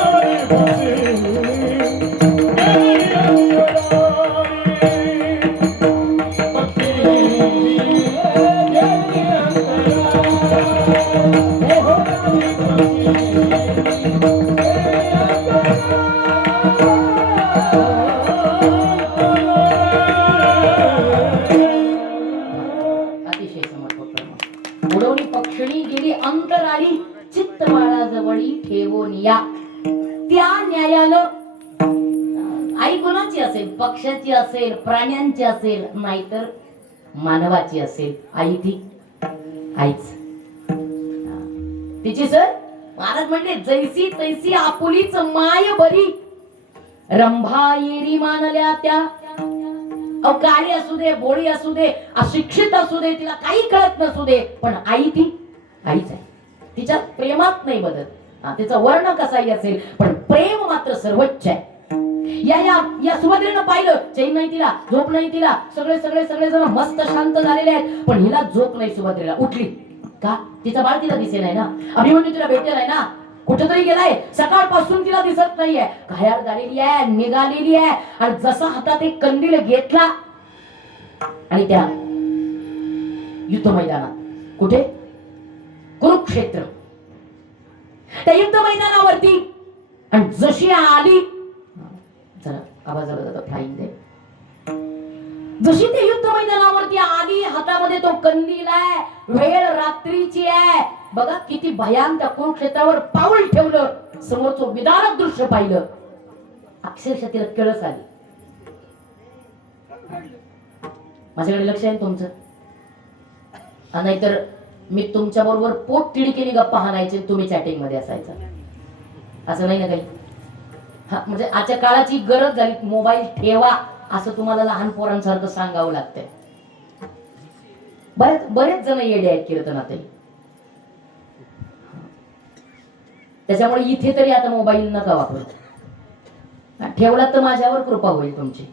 उडाली पक्षिणी गेली अतिशय समर्पक. उडवली पक्षिणी गेली अंतराळी चित्त बाळाजवळी ठेवून या. त्या न्यायानं आई कोणाची असेल? पक्षाची असेल, प्राण्यांची असेल, नाहीतर मानवाची असेल. आई ती आईच तिची सर. महाराज म्हणले जैसी तैसी आपुलीच माय बरी. रंभा येरी मानल्या त्या. अहो काळी असू दे, भोळी असू दे, अशिक्षित असू दे, तिला काही कळत नसू दे, पण आई ती आईच आहे. तिच्या प्रेमात नाही बदल. तिचा वर्ण कसाही असेल, पण प्रेम मात्र सर्वोच्च आहे. या सुभद्रेनं पाहिलं, चैन नाही तिला, झोप नाही तिला, सगळे सगळे सगळे जण मस्त शांत झालेले आहेत, पण हिला झोप नाही. सुभद्रेला उठली का? तिचा बाळ तिला दिसे नाही ना. अभिमन्यू तिला भेटले नाही ना. कुठेतरी गेलाय, सकाळपासून तिला दिसत नाहीये. घायाळ झालेली आहे, निघालेली आहे. आणि जसा हातात एक कंदील घेतला आणि त्या युद्ध मैदानात, कुठे? कुरुक्षेत्र, त्या युद्ध मैदानावरती, आणि जशी आली, जरा आवाज आला फ्लाइंग दे. जशी ते युद्ध मैदानावरती आली, हातामध्ये तो कंदील आहे, वेळ रात्रीची आहे. बघा किती भयान. त्या कुरुक्षेत्रावर पाऊल ठेवलं, समोरचं विदारक दृश्य पाहिलं, अक्षरशः तिला कळस आली. माझ्याकडे लक्ष आहे तुमचं? नाहीतर मी तुमच्या बरोबर पोट तिडकीने गप्पा हाणायचे, तुम्ही चॅटिंग मध्ये असायचं, असं नाही ना काही? हा, म्हणजे आजच्या काळाची गरज झाली. मोबाईल ठेवा असं तुम्हाला लहान पोरांसारखं सांगावं लागतंय. बरेच जण येडे आहेत कीर्तनातही. त्याच्यामुळे इथे तरी आता मोबाईल नका वापरू. ठेवला तर माझ्यावर कृपा होईल तुमची.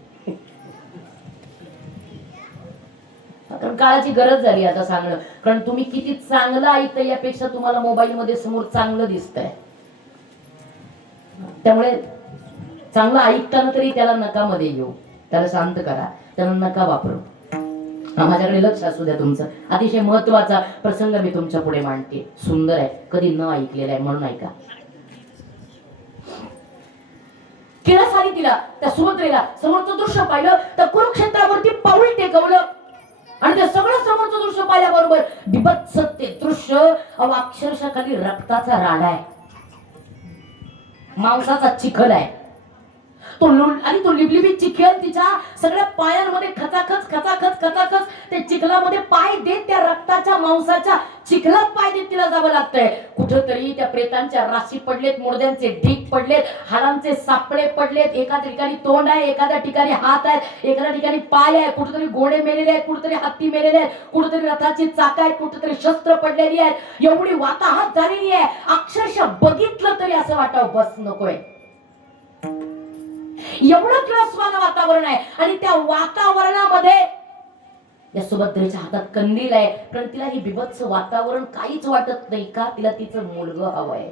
कारण काळाची गरज झाली आता सांगणं. कारण तुम्ही किती चांगलं ऐकता यापेक्षा तुम्हाला मोबाईल मध्ये समोर चांगलं दिसतंय. त्यामुळे चांगलं ऐकताना तरी त्याला नकामध्ये येऊ, त्याला शांत करा, त्याला नका वापरू. माझ्याकडे लक्ष असू द्या तुमचं. अतिशय महत्वाचा प्रसंग मी तुमच्या पुढे मांडते. सुंदर आहे, कधी न ऐकलेला आहे, म्हणून ऐका. किळस आली तिला, त्या सुभद्रेला. समोरचं दृश्य पाहिलं तर कुरुक्षेत्रावरती पाऊल टेकवलं, आणि ते सगळं समोरचं दृश्य पाहिल्याबरोबर बिभत्स ते दृश्य. अक्षरशः खाली रक्ताचा राडा आहे, मांसाचा चिखल आहे. आणि तो लिबलिबी चिखल तिच्या सगळ्या पायांमध्ये खचाखच खचाखच खचाखच ते चिखलामध्ये पाय देत, त्या रक्ताच्या मांसाच्या चिखलात पाय देत तिला जावं लागतंय. कुठंतरी त्या प्रेतांच्या राशी पडलेत, मुर्द्यांचे ढीक पडलेत, हाडांचे सापळे पडलेत. एका ठिकाणी तोंड आहे, एखाद्या ठिकाणी हात आहे, एखाद्या ठिकाणी पाय आहे, कुठेतरी घोडे मेलेले आहेत, कुठेतरी हत्ती मेलेले आहेत, कुठेतरी रथाची चाक आहेत, कुठेतरी शस्त्र पडलेली आहेत. एवढी वाताहत झालेली आहे, अक्षरशः बघितलं तरी असं वाटावं बस नकोय. एवढं त्रस्वानं वातावरण आहे. आणि त्या वातावरणामध्ये या सुभद्रेच्या हातात कंदील आहे, पण तिला ही बिभत्स वातावरण काहीच वाटत नाही. का? तिला तिचं मुलगं हवंय,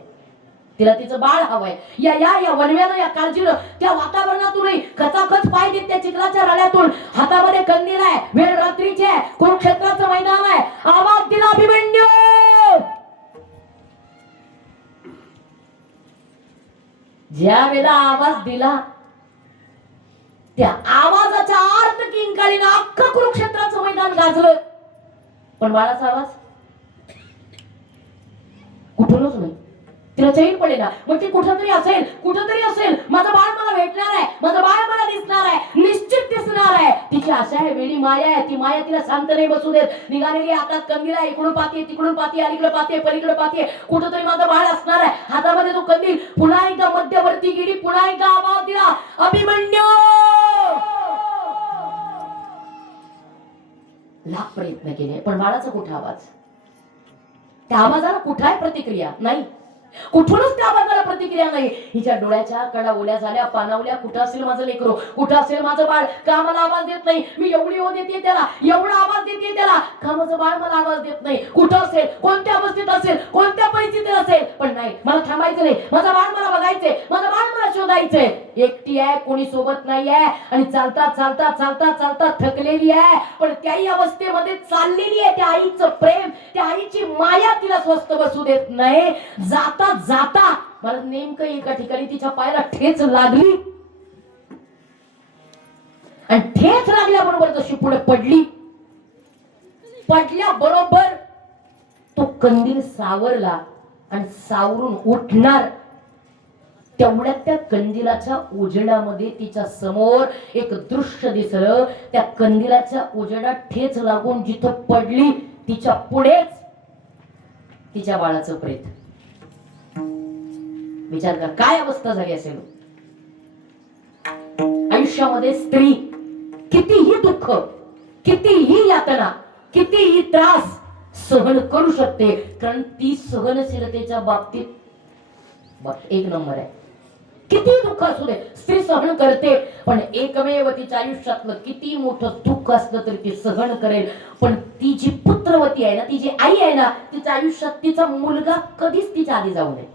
तिला तिचं बाळ हवंय. या या या वनव्यानं, या काळजीनं, त्या वातावरणातूनही खचाखच पाय देत त्या चिखलाच्या रड्यातून, हातामध्ये कंदील आहे, वेळ रात्रीची आहे, कुरुक्षेत्राचं मैदान आहे. आवाज दिला अभिमन्यू. ज्या वेळेला आवाज दिला, त्या आवाजाच्या अर्थ किंकाळीनं अख्खं कुरुक्षेत्राचं मैदान गाजलं. पण बाळाचा आवाज कुठूनच नाही. तिला चैन पडेना. मग ती कुठंतरी असेल, कुठंतरी असेल. माझं बाळ मला भेटणार आहे, माझं बाळ मला दिसणार आहे, निश्चित दिसणार आहे. तिची आशा आहे, वेळी माया आहे. ती माया तिला शांत नाही बसू देत. निघालेली हातात कंदील आहे, इकडून पाहते, तिकडून पाहते, अलीकडे पाहते, पलीकडे पाहते. कुठंतरी माझं बाळ असणार आहे. हातामध्ये तो कंदील. पुन्हा एकदा मध्यवर्ती गेली, पुन्हा एकदा आवाज दिला अभिमन्यू. लाख प्रयत्न केले, पण बाळाचा कुठे आवाज? त्या आवाजाला कुठे आहे प्रतिक्रिया? नाही. कुठूनच त्या आवाजाला प्रतिक्रिया नाही. हिच्या डोळ्याच्या कडा ओल्या झाल्या, पानावल्या. कुठं असेल माझं लेकरू, कुठं असेल माझं बाळ? का मला आवाज देत नाही? मी एवढी हो देते त्याला, एवढा आवाज देते त्याला, का माझं बाळ मला आवाज देत नाही? कुठं असेल, कोणत्या अवस्थेत असेल, कोणत्या परिस्थितीत असेल? पण नाही, मला थांबायचं नाही. माझं बाळ मला बघायचंय, माझं बाळ मला शोधायचंय. एकटी आहे, कोणी सोबत नाही आहे, आणि चालता चालता चालता चालता थकलेली आहे. पण त्याही अवस्थेमध्ये चाललेली आहे. त्या आईचं प्रेम, त्या आईची माया तिला स्वस्थ बसू देत नाही. जाता जाता मला नेमकं एका ठिकाणी तिच्या पायाला ठेच लागली, आणि ठेच लागल्याबरोबर जशी पुढे पडली, पडल्याबरोबर तो कंदील सावरला, आणि सावरून उठणार तेवढ्यात त्या कंदिलाच्या उजेडामध्ये तिच्या समोर एक दृश्य दिसलं. त्या कंदिलाच्या उजेडात ठेच लागून जिथं पडली, तिच्या पुढेच तिच्या बाळाचं प्रेत. विचार कर, काय अवस्था झाली असेल. आयुष्यामध्ये स्त्री कितीही दुःख, कितीही यातना, कितीही त्रास सहन करू शकते, कारण ती सहनशीलतेच्या बाबतीत एक नंबर आहे. किती दुःख असू दे, स्त्री सहन करते. पण एकमेव तिच्या आयुष्यातलं किती मोठं दुःख असलं तरी ती सहन करेल. पण ती जी पुत्रवती आहे ना, ती जी आई आहे ना, तिच्या आयुष्यात तिचा मुलगा कधीच तिच्या आधी जाऊ नये.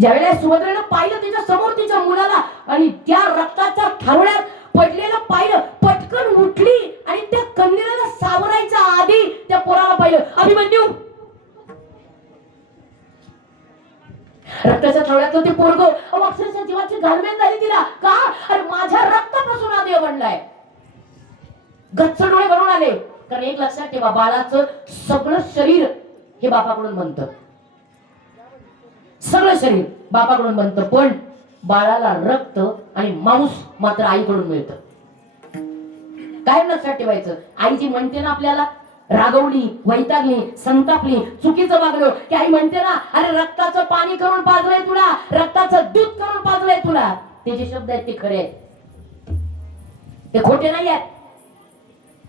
ज्यावेळेला सुभद्रेनं पाहिलं तिच्या समोर तिच्या मुलाला, आणि त्या रक्ताच्या थारोळ्यात पडलेलं पाहिलं, पटकन उठली, आणि त्या कंदिलाला सावरायच्या आधी त्या पोराला पाहिलं. अभिमन्यू. रक्ताच्या थारोळ्यातलं ते पोरग अक्षरशः जीवाची घालमेल झाली तिला. का? अरे माझ्या रक्तापासून हा देव बनलाय. गच्च डोळे भरून आले. कारण एक लक्षात ठेवा, बाळाचं सगळं शरीर हे बापाकडून बनतं. सगळं शरीर बापाकडून बनतं, पण बाळाला रक्त आणि मांस मात्र आईकडून मिळतं. काय लक्षात ठेवायचं? आई जी म्हणते ना आपल्याला, रागवली, वैतागली, संतापली, चुकीचं वागलो, की आई म्हणते ना, अरे रक्ताचं पाणी करून पाजलंय तुला, रक्ताचं दूध करून पाजलंय तुला. ते जे शब्द आहेत ते खरे आहेत, ते खोटे नाही आहेत.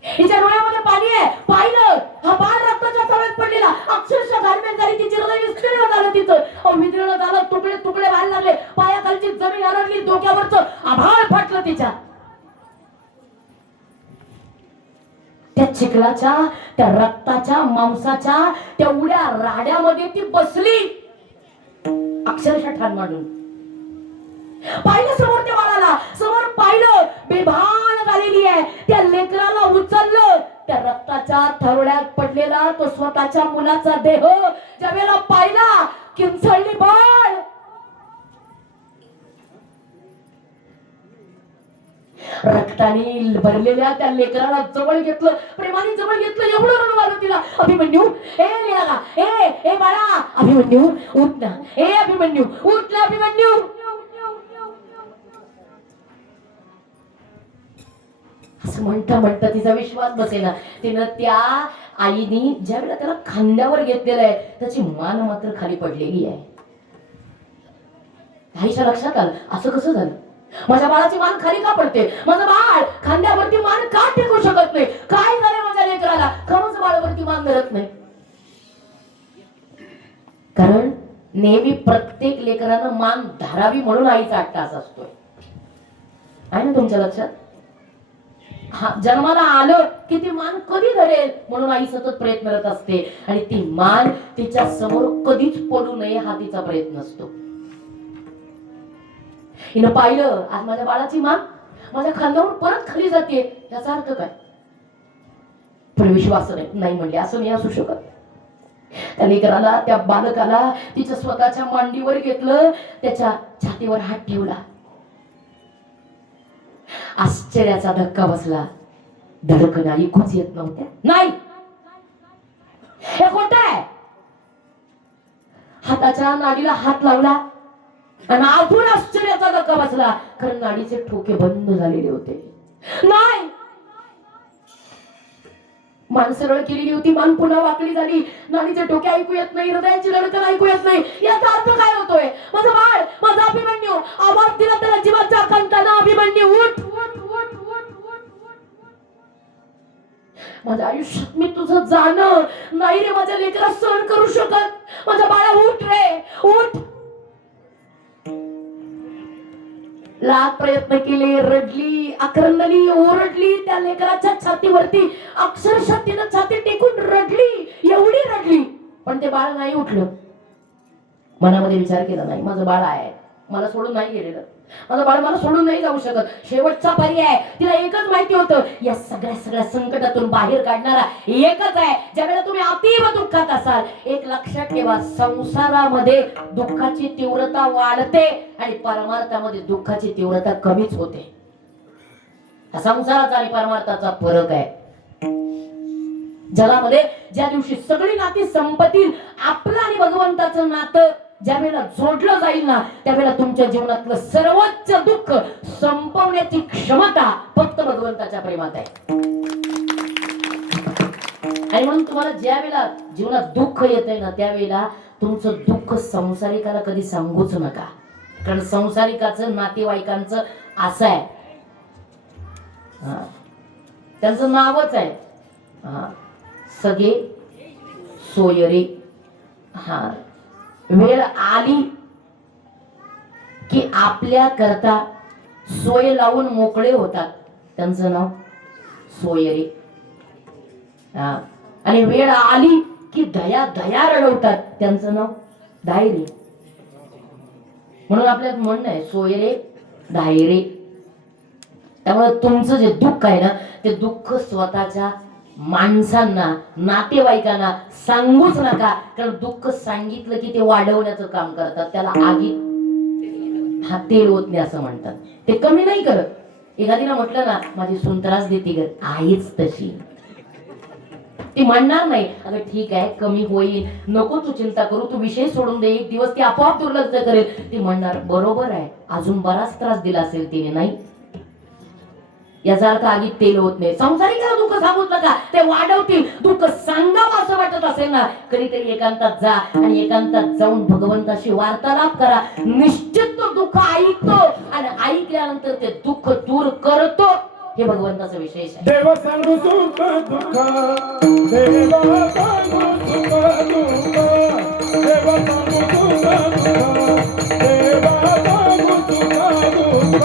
हिच्या डोळ्यामध्ये पाणी आहे. पाहिलं, हा बाळ रक्ताच्या तळ्यात पडलेला, अक्षरशः घालमेल झाली. तिची हृदय विस्तीर्ण झालं, तिचं विदीर्ण झालं, तुकडे तुकडे व्हायला लागले, पायाखालची जमीन हरडली, डोक्यावरचं आभाळ फाटलं तिच्या. त्या चिखलाच्या, त्या रक्ताच्या, मांसाच्या तेवढ्या राड्यामध्ये ती बसली, अक्षरशः ठाण मांडून. पाहिलं समोर त्या बाळाला, समोर पाहिलं, बेभान झालेली आहे. त्या लेकराला उचललं, त्या रक्ताच्या थारोळ्यात पडलेला तो स्वतःच्या मुलाचा देह ज्यावेळेला पाहिला, किंचळली बाळ. रक्ताने भरलेल्या त्या लेकराला जवळ घेतलं, प्रेमाने जवळ घेतलं, एवढं रडू आलं तिला. अभिमन्यू, ए लागा, ए बाळा अभिमन्यू उठ ना, ए अभिमन्यू उठ ना अभिमन्यू. असं म्हणता म्हणता तिचा विश्वास बसेना. तिनं त्या आईनी ज्या वेळेला त्याला खांद्यावर घेतलेलं आहे त्याची मान मात्र खाली पडलेली आहे. आईच्या लक्षात आलं असं कसं झालं, माझ्या बाळाची मान खाली का पडते, माझं बाळ खांद्यावरती मान का टेकू शकत नाही, काय झालंय माझ्या लेकराला, का माझं बाळावरती मान धरत नाही. कारण नेहमी प्रत्येक लेकरानं मान धरावी म्हणून आईचा अट्टास असतोय. आहे ना तुमच्या लक्षात. हा जन्माला आलं की ती मान कधी धरेल म्हणून आई सतत प्रयत्न करत असते आणि ती मान तिच्या समोर कधीच पडू नये हा तिचा प्रयत्न असतो. हिनं पाहिलं आज माझ्या बाळाची मान माझ्या खांद्यावर परत खाली जाते, याचा अर्थ काय. पण विश्वास नाही म्हणले, असं नाही असू शकत. त्या लेकराला त्या बालकाला तिच्या स्वतःच्या मांडीवर घेतलं, त्याच्या छातीवर हात ठेवला. आश्चर्याचा धक्का बसला. धडकन ऐकूच येत नव्हत्या. नाही हे खोटं आहे. हाताच्या नाडीला हात लावला आणि अजून आश्चर्याचा धक्का बसला, कारण नाडीचे ठोके बंद झालेले होते. नाही मान सरळ केलेली होती, मान पुन्हा वाकडी झाली, नाडीचे ठोके ऐकू येत नाही, हृदयाची धडकन ऐकू येत नाही. याचा अर्थ काय होतोय, माझं बाळ माझा अभिमन्यू आवाज दिला त्याला जीवाच्या कंठाने, अभिमन्यू उठ. माझ्या आयुष्यात मी तुझं जाणं नाही रे माझ्या लेकरा सहन करू शकत. माझ्या बाळा उठ रे उठ. लाख प्रयत्न केले, रडली, आक्रंदली, ओरडली. त्या लेकराच्या छातीवरती अक्षरशः तिनं छाती टेकून रडली, एवढी रडली, पण ते बाळ नाही उठलं. मनामध्ये विचार केला नाही माझं बाळ आहे, मला सोडून नाही गेलेलं, माझं बाळ मला सोडून नाही जाऊ शकत. शेवटचा पर्याय तिला एकच माहिती होतं, या सगळ्या संकटातून बाहेर काढणारा एकच आहे. ज्यावेळेला तुम्ही अतीव दुःखात असाल, एक लक्षात ठेवा, संसारामध्ये दुःखाची तीव्रता वाढते आणि परमार्थामध्ये दुःखाची तीव्रता कमीच होते. संसाराचा आणि परमार्थाचा फरक आहे. जगामध्ये ज्या दिवशी सगळी नाती संपतील, आपलं आणि भगवंताचं नातं ज्या वेळेला जोडलं जाईल ना, त्यावेळेला तुमच्या जीवनातलं सर्वोच्च दुःख संपवण्याची क्षमता फक्त भगवंताच्या प्रेमात आहे. आणि म्हणून तुम्हाला ज्या वेळेला जीवनात दुःख येतंय ना, त्यावेळेला तुमचं दुःख संसारिकाला कधी सांगूच नका. कारण संसारिकाचं नातेवाईकांचं असं आहे, त्यांचं नावच आहे सगळे सोयरे. हा वेळ आली की आपल्या करता सोय लावून मोकळे होतात, त्यांचं नाव सोयरे. आणि वेळ आली की दया रडवतात, त्यांचं नाव धायरे. म्हणून आपल्यात म्हणणं आहे सोयरे धायरे. त्यामुळे तुमचं जे दुःख आहे ना, ते दुःख स्वतःच्या माणसांना नातेवाईकांना सांगूच नका. कारण दुःख सांगितलं की ते वाढवण्याचं काम करतात, त्याला आगीत हा तेल होत नाही असं म्हणतात. ते कमी नाही करत. एखादीला म्हटलं ना माझी सून त्रास देते ग, आहेच तशी, ती म्हणणार नाही अगं ठीक आहे कमी होईल, नको तू चिंता करू, तू विषय सोडून दे, एक दिवस ती आपोआप दुर्लक्ष करेल. ती म्हणणार बरोबर आहे, अजून बराच त्रास दिला असेल तिने, नाही याचा अर्थ आगीत तेल होत नाही. संसारिकाला दुःख सांगूच नका, ते वाढवतील. दुःख सांगावं असं वाटत असेल ना, कधीतरी एकांतात जा आणि एकांतात जाऊन भगवंताशी वार्तालाप करा. निश्चित तो दुःख ऐकतो आणि ऐकल्यानंतर ते दुःख दूर करतो. हे भगवंताचा विशेष आहे. देव सांगू सुख दुःख, देवा सांगू सुख दुःख, देवा सांगू सुख दुःख, देवा सांगू सुख दुःख.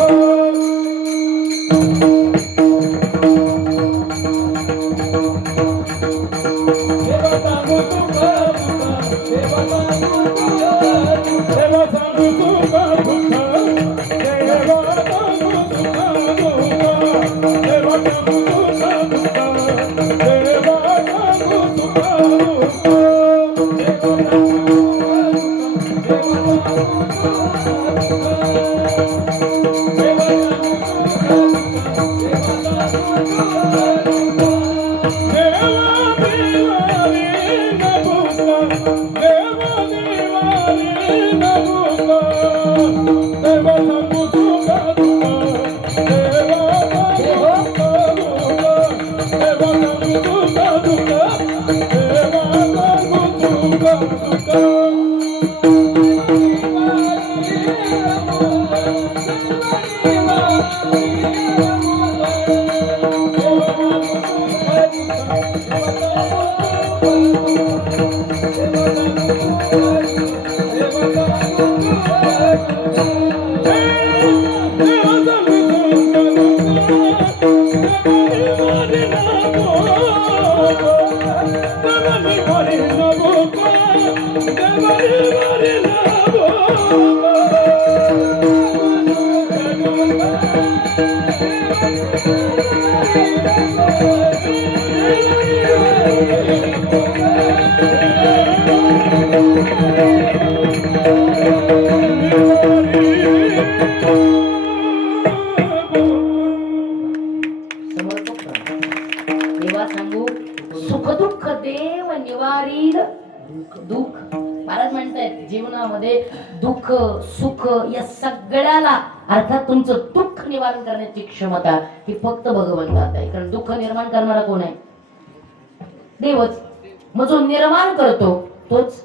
देवा निवारी नमुका देवा सांगू सुख दुःख देवा सांगू देवा सांगू सुख दुःख देवा सांगू सुख दुःख देवा सांगू सुख दुःख देव निवारील दुःख. महाराज म्हणतायत जीवनामध्ये दुःख सुख या सगळ्याला अर्थात तुमचं दुःख निवारण करण्याची क्षमता ही फक्त भगवंतात आहे. कारण दुःख निर्माण करणारा कोण आहे? देवच. मग जो निर्माण करतो तोच,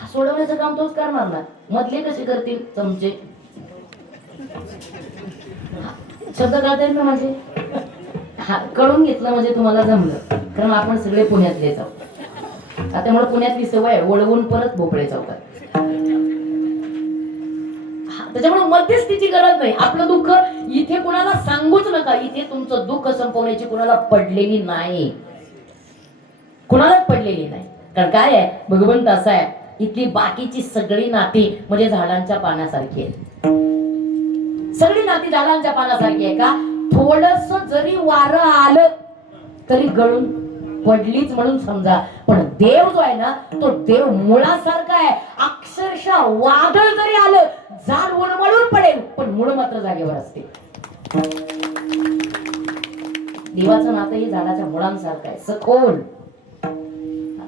हा सोडवण्याचं काम तोच करणार ना. मधले कसे करतील? चमचे. शब्द कळतायत ना माझे? हा कळून घेतलं म्हणजे तुम्हाला जमलं. कारण आपण सगळे पुण्यातलेच आहोत. त्यामुळे पुण्यातली सवय वळवून परत भोपळे चौकात. त्याच्यामुळे मध्यस्थीची गरज नाही. आपलं दुःख इथे कुणाला सांगूच नका. इथे तुमचं दुःख संपवण्याची कुणाला पडलेली नाही, कुणालाच पडलेली नाही. कारण काय आहे, भगवंत असा आहे, इथली बाकीची सगळी नाती म्हणजे झाडांच्या पानासारखी आहे. सगळी नाती झाडांच्या पानासारखी आहे का? थोडस जरी वारं आलं तरी गळून पडलीच म्हणून समजा. पण देव जो आहे ना, तो देव मुळासारखा आहे. अक्षरशः वादळ जरी आलं, झाड उन्मळून पडेल पण मूळ मात्र जागेवर असते. देवाचं नातं हे झाडाच्या मुळांसारखं आहे, सखोल.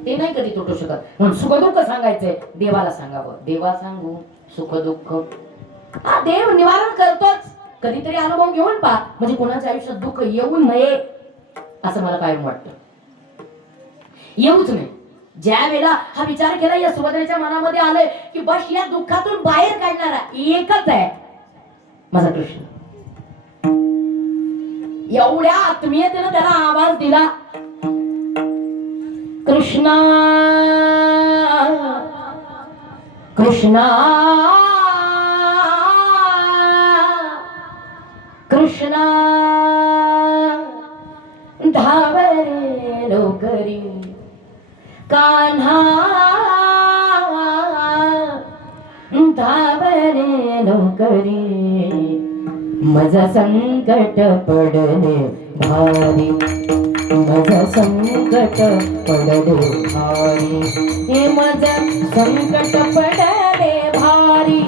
ते नाही कधी तुटू शकत. म्हणून सुख दुःख सांगायचंय देवाला सांगावं. देवा सांगू सुख दुःख. हा देव निवारण करतोच. कधीतरी अनुभव घेऊन पहा, म्हणजे कोणाच्या आयुष्यात दुःख येऊ नये असं मला कायम वाटतं. येऊच नाही. ज्या वेळेला हा विचार केला, या सुभद्रेच्या मनामध्ये आलंय की बस या दुःखातून बाहेर काढणारा एकच आहे, माझा कृष्ण. एवढ्या आत्मीयतेनं त्याला आवाज दिला, कृष्णा कृष्णा कृष्णा धावरे लोकरी कान्हा धावरे लोकरी माझा संकट पडले भारी माझा संकट पडले भारी हे माझा संकट पडले भारी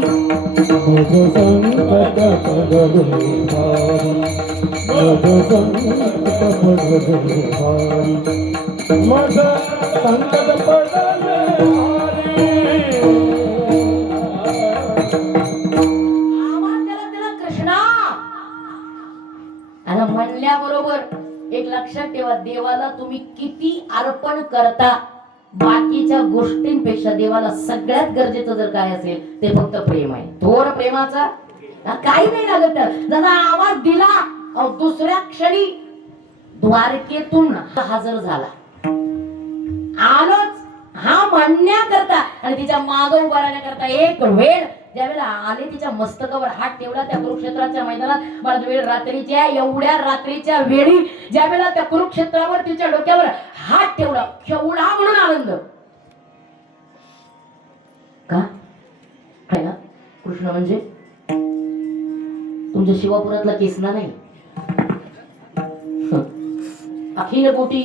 माझं संकट पडले भारी माझं संकट पडले भारी माझं संकट पडले भारी. आवाज त्याला कृष्णा. आणि म्हणल्याबरोबर एक लक्षात ठेवा, देवाला तुम्ही किती अर्पण करता, बाकीच्या गोष्टींपेक्षा देवाला सगळ्यात गरजेचं जर काय असेल ते फक्त प्रेम आहे. थोर प्रेमाचा काही नाही लागत. जसा आवाज दिला, दुसऱ्या क्षणी द्वारकेतून हजर झाला. आलोच हा म्हणण्याकरता आणि तिच्या मागं उभा राहण्याकरता एक वेळ ज्यावेळेला आले, तिच्या मस्तकावर हात ठेवला. त्या कुरुक्षेत्राच्या मैदानात माझी वेळ रात्रीच्या, एवढ्या रात्रीच्या वेळी ज्या वेळेला त्या कुरुक्षेत्रावर तिच्या डोक्यावर हात ठेवला, केवढा म्हणून आनंद. का काय ना, कृष्ण म्हणजे तुमच्या शिवापुरातला केसना नाही, अखिल कोटी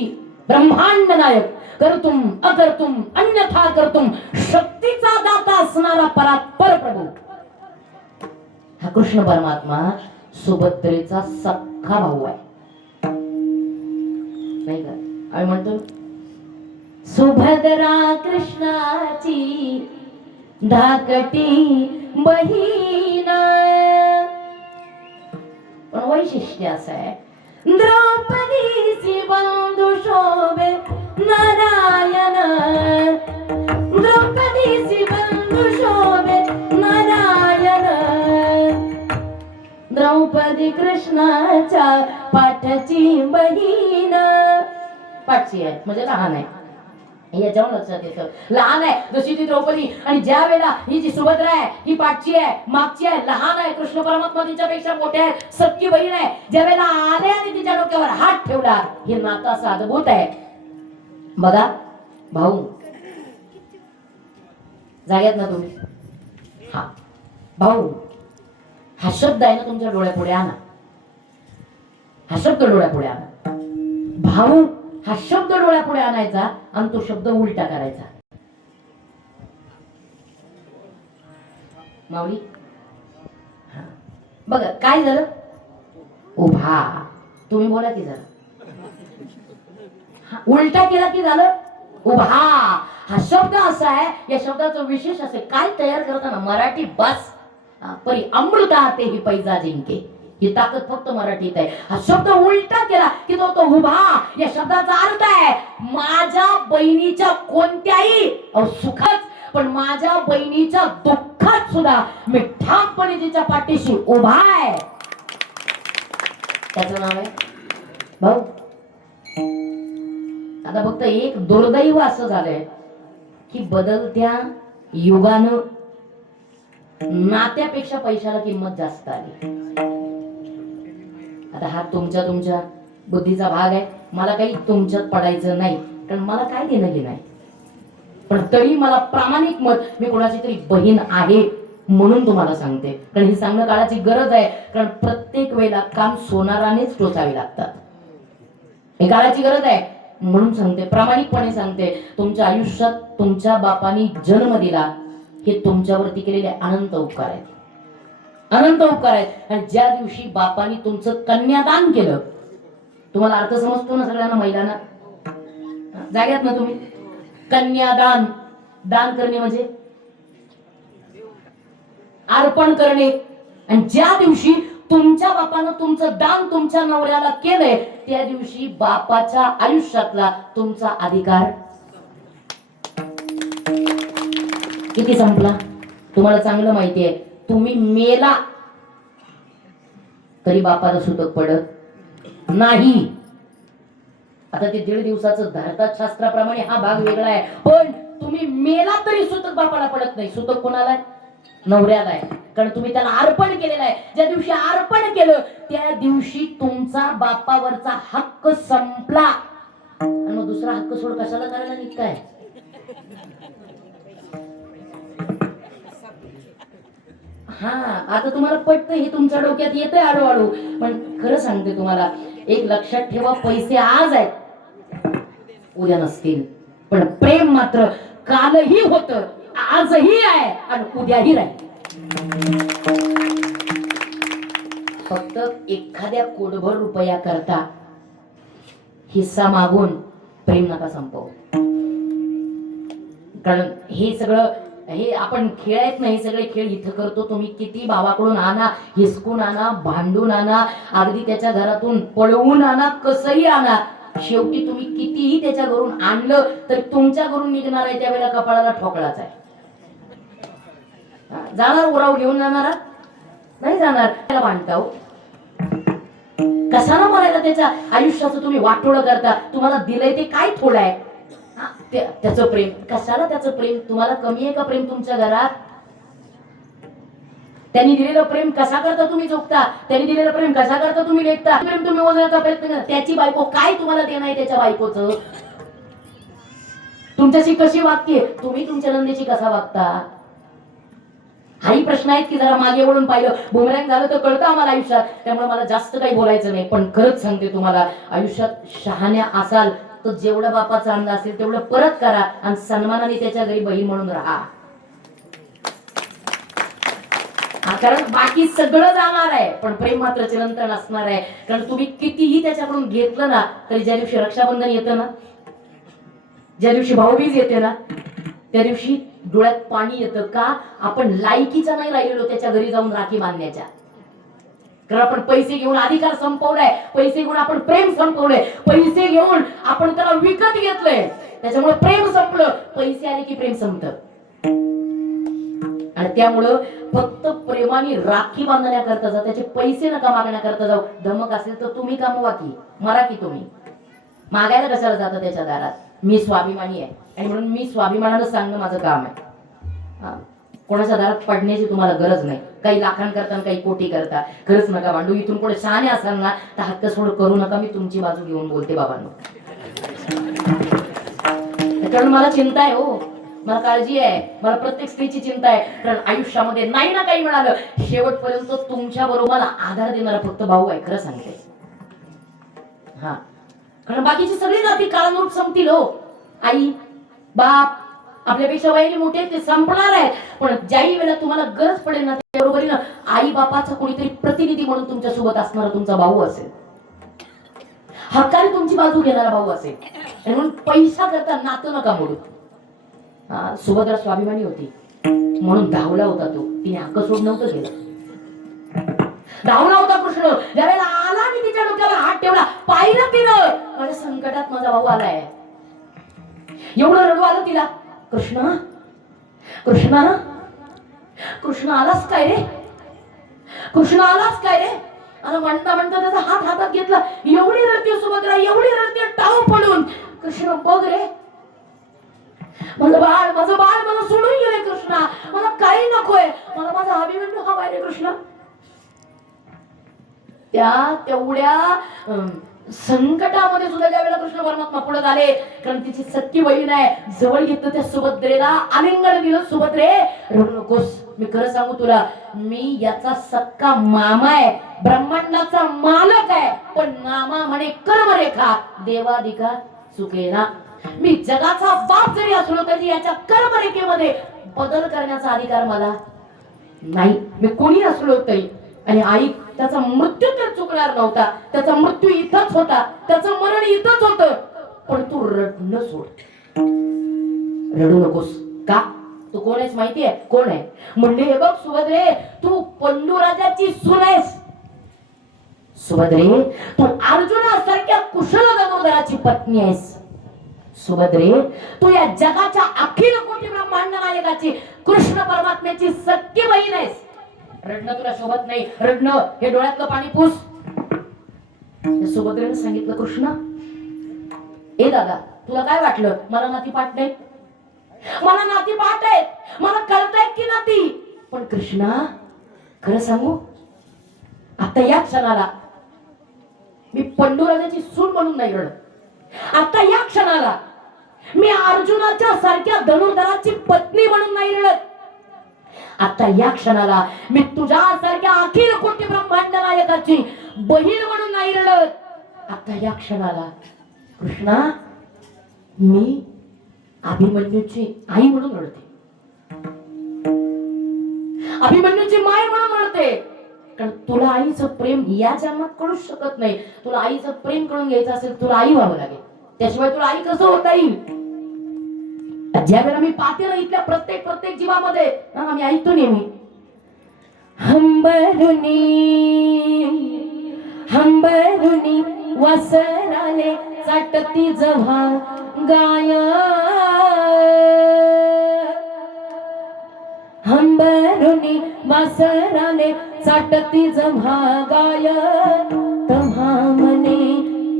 ब्रह्मांड नायक, करतुम अकर्तुम अन्यथा करतुम शक्तीचा दाता असणारा परात्पर प्रभू हा कृष्ण परमात्मा सुभद्रेचा सख्खा भाऊ आहे. नाही का? आम्ही म्हणतो सुभद्रा कृष्णाची धाकटी बहीण. पण वैशिष्ट्य असं आहे, द्रौपदीची बंधू शोभे नारायण, द्रौपदीची बंधू शोभे नारायण, द्रौपदी कृष्णाच्या पाठची बहीण. पाठची आहे म्हणजे लहान आहे, याच्यावर लक्षात येतं लहान आहे. जशी ती द्रौपदी आणि ज्या वेळेला ही जी सुभद्रा आहे ही पाठची आहे, मागची आहे, लहान आहे. कृष्ण परमात्मा तिच्यापेक्षा मोठे आहे, सख्खी बहीण आहे. ज्या वेळेला आले आणि तिच्या डोक्यावर हात ठेवला, हे नातं असं अद्भुत आहे. बघा भाऊ, जाग्यात ना तुम्ही? हा भाऊ हा शब्द आहे ना तुमच्या डोळ्यापुढे आणा, हा शब्द डोळ्यापुढे आणा. भाऊ हा शब्द डोळ्यापुढे आणायचा आणि तो शब्द उलटा करायचा. माऊली बघा काय झालं, उभा. तुम्ही बोला की जरा, उलटा केला की झालं उभा. हा शब्द असा आहे, या शब्दाचं विशेष असे काय तयार करताना मराठी बस परी अमृता ते ही पैजा जिंके, ही ताकद फक्त मराठीत आहे. हा शब्द उलटा केला की तो उभा. या शब्दाचा अर्थ आहे माझ्या बहिणीच्या कोणत्याही सुखात पण माझ्या बहिणीच्या दुःखात सुद्धा मी ठामपणे तिच्या पाठीशी उभा आहे. त्याचं नाव आहे भाऊ. आता फक्त एक दुर्दैव असं झालंय की बदलत्या युगानं नात्यापेक्षा पैशाला किंमत जास्त आली. आता हा तुमच्या बुद्धीचा भाग आहे, मला काही तुमच्यात पडायचं नाही, कारण मला काय देणं घेणं आहे. पण तरी मला प्रामाणिक मत, मी कोणाची तरी बहीण आहे म्हणून तुम्हाला सांगते, कारण ही सांगणं काळाची गरज आहे. कारण प्रत्येक वेळेला काम सोनारानेच टोचावे लागतात, ही काळाची गरज आहे म्हणून सांगते, प्रामाणिकपणे सांगते. तुमच्या आयुष्यात तुमच्या बापानी जन्म दिला, हे तुमच्यावरती केलेले अनंत उपकार आहेत, अनंत उपकार आहेत. आणि ज्या दिवशी बापानी तुमचं कन्यादान केलं, तुम्हाला अर्थ समजतो ना सगळ्यांना, महिलांना? जाग्यात ना तुम्ही? कन्यादान, दान करणे म्हणजे अर्पण करणे. आणि ज्या दिवशी तुमच्या बापानं तुमचं दान तुमच्या नवऱ्याला केलंय, त्या दिवशी बापाच्या आयुष्यातला तुमचा अधिकार किती संपला. तुम्हाला चांगलं माहिती आहे, तुम्ही मेला तरी बापाला सुतक पडत नाही. आता ते 1.5 दिवसाचं धरतात शास्त्राप्रमाणे, हा भाग वेगळा आहे. पण तुम्ही मेला तरी सुतक बापाला पडत नाही. सुतक कोणाला आहे? नवऱ्याला आहे, कारण तुम्ही त्याला अर्पण केलेलं आहे. ज्या दिवशी अर्पण केलं त्या दिवशी तुमचा बापावरचा हक्क संपला. आणि मग दुसरा हक्क सोड कशाला करायला निघताय? हा आता तुम्हाला पटतं, हे तुमच्या डोक्यात येतंय हळूहळू. पण खरं सांगते तुम्हाला, एक लक्षात ठेवा, पैसे आज आहेत उद्या नसतील, पण प्रेम मात्र कालही होतं, आजही आहे आणि उद्याही राहील. फक्त एखाद्या कोटभर रुपया करता हिस्सा मागून प्रेम नका संपवू. कारण हे सगळं, हे आपण खेळ आहेत ना, हे सगळे खेळ इथं करतो. तुम्ही किती भावाकडून आणा, हिसकून आणा, भांडून आणा, अगदी त्याच्या घरातून पळवून आणा, कसंही आणा, शेवटी तुम्ही कितीही त्याच्या घरून आणलं तर तुमच्या घरून निघणार आहे त्यावेळेला कपाळाला ठोकळाच आहे. जाणार उराव घेऊन जाणार नाही, जाणार त्याला भांडताव. कशाला म्हणायला त्याच्या आयुष्याचं तुम्ही वाटोळं करता? तुम्हाला दिलंय ते काय थोडं आहे? त्याचं प्रेम कशाला? त्याचं प्रेम तुम्हाला कमी आहे का? प्रेम तुमच्या घरात त्यांनी दिलेलं प्रेम कसा करता तुम्ही चुकता? त्यांनी दिलेलं प्रेम कसा करता तुम्ही लेखता? प्रेम तुम्ही मोजण्याचा प्रयत्न करा. त्याची बायको काय तुम्हाला देणं आहे? त्याच्या बायकोचं तुमच्याशी कशी वागते? तुम्ही तुमच्या नंदेशी कसा वागता? हाही प्रश्न आहेत की जरा मागे वळून पाहिलं, बुमरँग झालं तर कळतं आम्हाला आयुष्यात. त्यामुळे मला जास्त काही बोलायचं नाही, पण खरंच सांगते तुम्हाला, आयुष्यात शहाण्या असाल तर जेवढं बापाचा अंदाज असेल तेवढं परत करा आणि सन्मानाने त्याच्या घरी बहीण म्हणून राहा. कारण बाकी सगळं जाणार आहे पण प्रेम मात्र चिरंतन असणार आहे. कारण तुम्ही कितीही त्याच्याकडून घेतलं ना तरी ज्या दिवशी रक्षाबंधन येतं ना ज्या दिवशी भाऊबीज येते ना त्या दिवशी डोळ्यात पाणी येतं का? आपण लायकीचा नाही राहिलेलो त्याच्या घरी जाऊन राखी बांधण्याच्या. कारण आपण पैसे घेऊन अधिकार संपवलाय, पैसे घेऊन आपण प्रेम संपवलंय, पैसे घेऊन आपण त्याला विकत घेतलंय, त्याच्यामुळे प्रेम संपलं. पैसे आले की प्रेम संपतं. आणि त्यामुळं फक्त प्रेमाने राखी बांधण्याकरता जा, त्याचे पैसे नका मागण्याकरता जाऊ. धमक असेल तर तुम्ही कमवा की, मरा की तुम्ही. मागायला कशाला जातं त्याच्या दारात? मी स्वाभिमानी आहे आणि म्हणून मी स्वाभिमानानं सांगणं माझं काम आहे. कोणाच्या दारात पडण्याची तुम्हाला गरज नाही. काही लाखांकरता आणि काही कोटी करता खरंच नका भांडू. इथून पुढे शहाणे असाल ना तर हक्क सोड करू नका. मी तुमची बाजू घेऊन बोलते बाबांनो. कारण मला चिंता आहे हो, मला काळजी आहे, मला प्रत्येक स्त्रीची चिंता आहे. कारण आयुष्यामध्ये नाही ना काही मिळालं, शेवटपर्यंत तुमच्या बरोबर आधार देणारा फक्त भाऊ आहे. खरं सांगते. हा, कारण बाकीची सगळी जाती काळानुरूप संपतील हो. आई बाप आपल्यापेक्षा वयाने मोठे ते संपणार आहे, पण ज्याही वेळेला तुम्हाला गरज पडेल ना त्याबरोबरीनं आई बापाचा कोणीतरी प्रतिनिधी म्हणून तुमच्या सोबत असणारा तुमचा भाऊ असेल, हक्काने तुमची बाजू घेणारा भाऊ असेल. आणि म्हणून पैसा करता नातं नका मोडू. सुभद्रा स्वाभिमानी होती म्हणून धावला होता तो. तिने हक्क सोड नव्हतं केलं. धावला होता कृष्ण. ज्यावेळेला आला मी तिच्या डोक्यावर हात ठेवला, पाहिलं तिनं माझ्या संकटात माझा भाऊ आलाय. एवढं रडू आलं तिला. कृष्णा कृष्णा कृष्ण आलास काय रे? कृष्ण आलास काय रे? आणि म्हणता म्हणता त्याचा हात हातात घेतला. एवढी रडते सुभद्रा, एवढी रडते टाव पडून. कृष्ण बघ रे, माझं बाळ मला सोडून गेले कृष्णा. मला काही नकोय, मला माझा अभिमन्यू हवाय रे कृष्ण. त्या तेवढ्या संकटामध्ये सुद्धा ज्यावेळेला कृष्ण परमात्मा पुढे आले, कारण तिची सख्खी बहीण आहे, जवळ घेतलं त्या सुभद्रेला, आलिंगन दिलं. सुभद्रे रडू नकोस, मी खरं सांगू तुला, मी याचा सक्का मामा आहे, ब्रह्मांडाचा मालक आहे, पण नामा म्हणे कर्मरेखा देवाधिका चुकेना. मी जगाचा बाप जरी असलो तरी याच्या कर्मरेखेमध्ये बदल करण्याचा अधिकार मला नाही. मी कोणी असलो तरी. आणि आई त्याचा मृत्यू तर चुकणार नव्हता, त्याचा मृत्यू इथंच होता, त्याचं मरण इथंच होतं. पण तू रडणं सोड, रडू नकोस. का? तू कोण आहेस माहिती आहे? कोण आहे म्हणले, हे बघ सुभद्रे, तू पंडूराजाची सून आहेस. सुभद्रे, तू अर्जुनासारख्या कुशल गंधर्वाची पत्नी आहेस. सुभद्रे, तू या जगाच्या अखिल कोटी ब्रह्मांड नायकाची कृष्ण परमात्म्याची सख्खी बहीण आहेस. रडणं तुला शोभत नाही, रडणं हे डोळ्यातलं पाणी पुस. सुभद्रेने सांगितलं, कृष्ण ए दादा, तुला काय वाटलं मला नाती पाठ नाही? मला नाती पाठ आहेत, मला कळतायत की नाती. पण कृष्णा खरं सांगू, आता या क्षणाला मी पंडूराजाची सून म्हणून नाही रडत. आता या क्षणाला मी अर्जुनाच्या सारख्या धनुर्धराची पत्नी म्हणून नाही रडत. आता या क्षणाला मी तुझ्यासारख्या अखिल कोटी ब्रह्मांड नायकाची बहीण म्हणून नाही रडत. आता या क्षणाला कृष्णा मी अभिमन्यूची आई म्हणून रडते, अभिमन्यूची माय म्हणून रडते. कारण तुला आईचं प्रेम या जन्मात कळूच शकत नाही. तुला आईचं प्रेम कळून घ्यायचं असेल तुला आई व्हावं लागेल, त्याशिवाय तुला आई कसं होता येईल? ज्या वेळेला मी पाहते ना इथल्या प्रत्येक जीवामध्ये, आम्ही ऐकतो नेहमी, हंबरुनी हंबरुनी वसराले चाटती जव्हा गाय, हंबरुनी वसराले चाटती जव्हा गाय, तेव्हा मने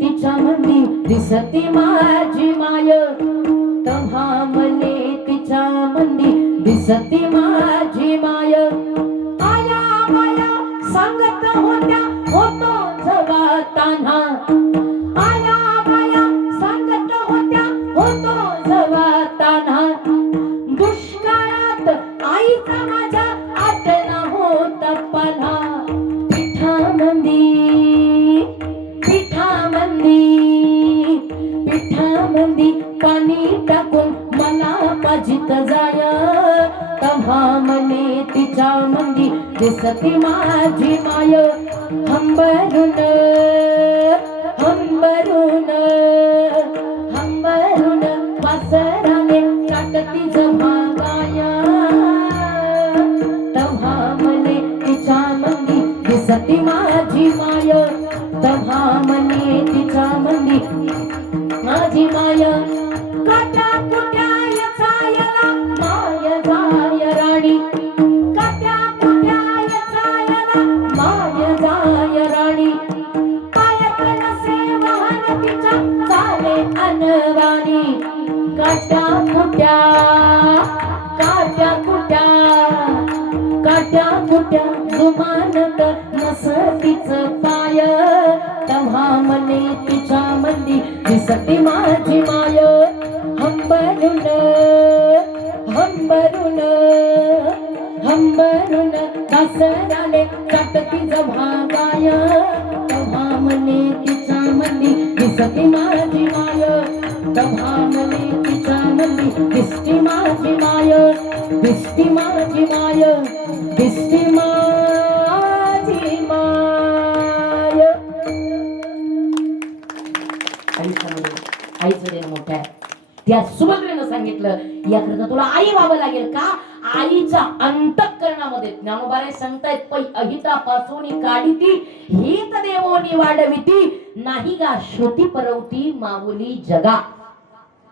तिच्या मंदी दिसती माझी माय, तेव्हा मने तिच्या मंदी दिसती माझी माय. आया माया सांगत होत्या होतो जवाताना, आया माया सांगत होत्या होतो जवाताना, दुष्काळात आईचा माझ्या आठना होत पन्हा. पिठामंदी पिठामंदी पाणी टाकून मला पाजित जाय, तेव्हा मने तिच्या मंदी दिसती माझी माय. हंबरून हंबरून हंबरून वास कुट्या काट्या कुट्या काट्या कुट्या जुमानत नसतीच पाय तेव्हा मने तिच्या मंदी दिसती माझी माय हंबरून हंबरून हंबरून दासराले काटती जव्हा गाय तेव्हा मने तिच्या मंदी दिसती माझी माय तेव्हा मने तिच्या मंदी दिसती माझी माय दिसती माझी माय दिसती माझी माय. आईचं देणं मोठं आहे. त्या सुभद्रेनं सांगितलं याकरता तुला आई व्हावं लागेल का आईच्या अंतःकरणामध्ये ज्ञानोबाराय सांगतायत पै अहितापासून काढिती हित देवोनी वाढविती नाही गा श्रुती परवती माऊली जगा.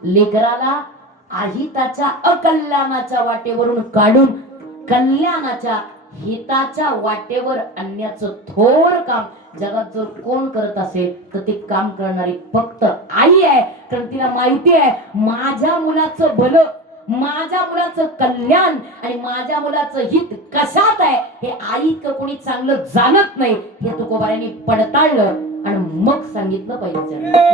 लेकराला अहिताच्या अकल्याणाच्या वाटेवरून काढून कल्याणाच्या हिताच्या वाटेवर आणण्याचं थोर काम जगात जर कोण करत असेल तर ते काम करणारी फक्त आई आहे. कारण तिला माहिती आहे माझ्या मुलाचं भलं माझ्या मुलाचं कल्याण आणि माझ्या मुलाचं हित कशात आहे हे आई कोणी चांगलं जाणत नाही. हे तुकोबारायांनी पडताळलं आणि मग सांगितलं पाहिजे.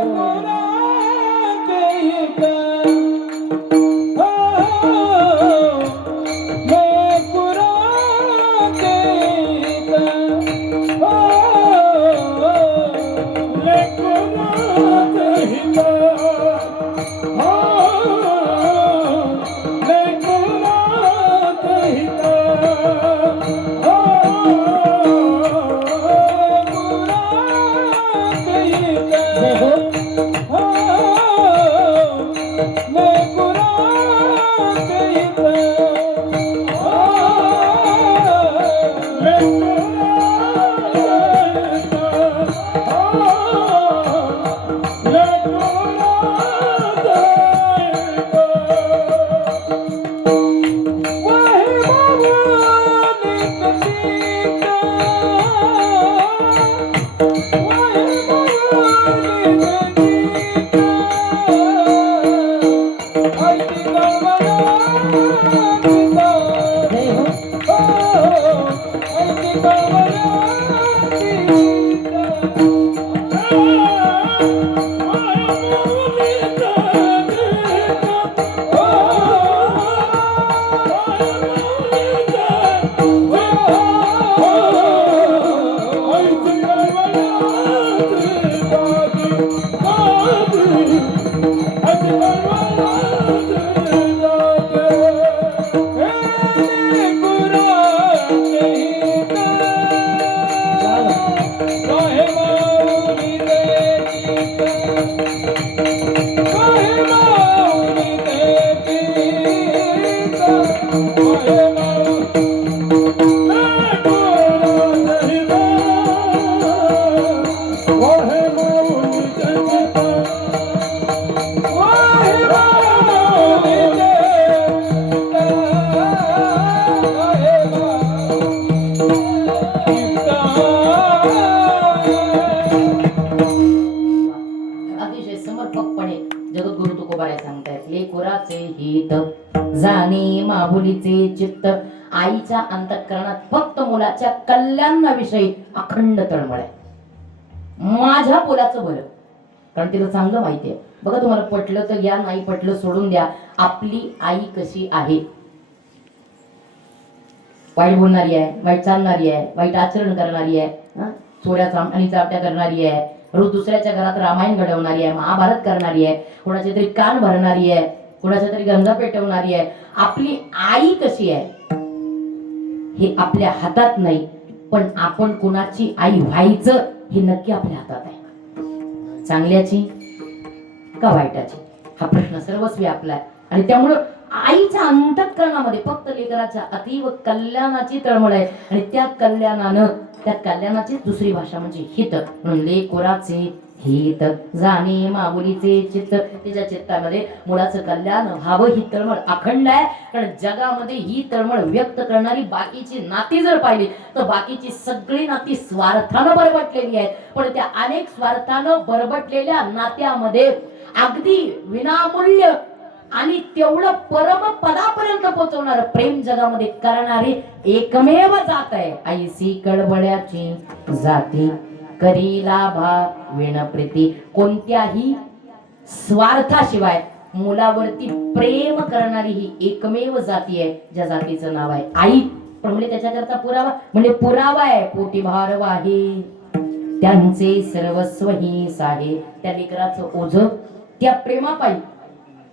जाणे माऊलीचे चित्त आईच्या अंतःकरणात फक्त मुलाच्या कल्याणाविषयी अखंड तळमळ आहे. माझ्या मुलाचं भलं कारण तिला चांगलं माहिती आहे. बघा तुम्हाला पटलं तर या नाही पटलं सोडून द्या. आपली आई कशी आहे वाईट बोलणारी आहे वाईट चालणारी आहे वाईट आचरण करणारी आहे चोऱ्या आणि चावट्या करणारी आहे रोज दुसऱ्याच्या घरात रामायण घडवणारी आहे महाभारत करणारी आहे कोणाचे तरी कान भरणारी आहे कोणाच्या तरी गंगा पेटवणारी आहे. आपली आई कशी आहे हे आपल्या हातात नाही पण आपण कोणाची आई व्हायचं हे नक्की आपल्या हातात आहे. चांगल्याची का वाईटाची हा प्रश्न सर्वस्वी आपला आहे. आणि त्यामुळं आईच्या अंतःकरणामध्ये फक्त लेकराच्या अतीव कल्याणाची तळमळ आहे आणि त्या कल्याणाची दुसरी भाषा म्हणजे हित. म्हणून लेकराचे हित जाणे माऊलीचे चित्त. तिच्या चित्तामध्ये मुलाचं कल्याण व्हावं ही तळमळ अखंड आहे. कारण जगामध्ये ही तळमळ व्यक्त करणारी बाकीची नाती जर पाहिली तर बाकीची सगळी नाती स्वार्थानं बरबटलेली आहेत. पण त्या अनेक स्वार्थानं बरबटलेल्या नात्यामध्ये अगदी विनामूल्य आणि तेवढं परम पदापर्यंत पोहोचवणार प्रेम जगामध्ये करणारी एकमेव जात आहे. ऐसी कळबळ्याची जाती करीला विण प्रीती. कोणत्याही स्वार्थाशिवाय मुलावरती प्रेम करणारी ही एकमेव जाती आहे ज्या जातीचं नाव आहे आई. पण म्हणजे त्याच्याकरता पुरावा म्हणजे पुरावा आहे. पोटी भारव आहे त्यांचे सर्वस्व ही साहे. त्या लेकराचं ओझ त्या प्रेमापायी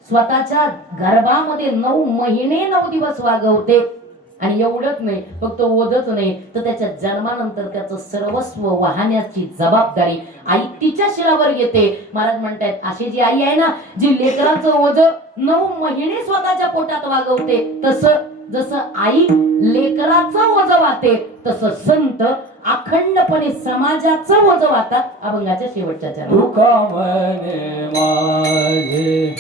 स्वतःच्या गर्भामध्ये 9 महिने 9 दिवस वागवते. आणि एवढंच नाही, फक्त ओझच नाही तर त्याच्या जन्मानंतर त्याचं सर्वस्व वाहण्याची जबाबदारी आई तिच्या शिरावर येते. महाराज म्हणतात अशी जी आई आहे ना, जी लेकराचं ओझ 9 महिने स्वतःच्या पोटात वागवते, तसं जसं आई लेकराचं ओझ वाहते तसं संत अखंडपणे समाजाचं ओझ वाहतात. अभंगाच्या शेवटच्या चरणात. तुका म्हणे माझे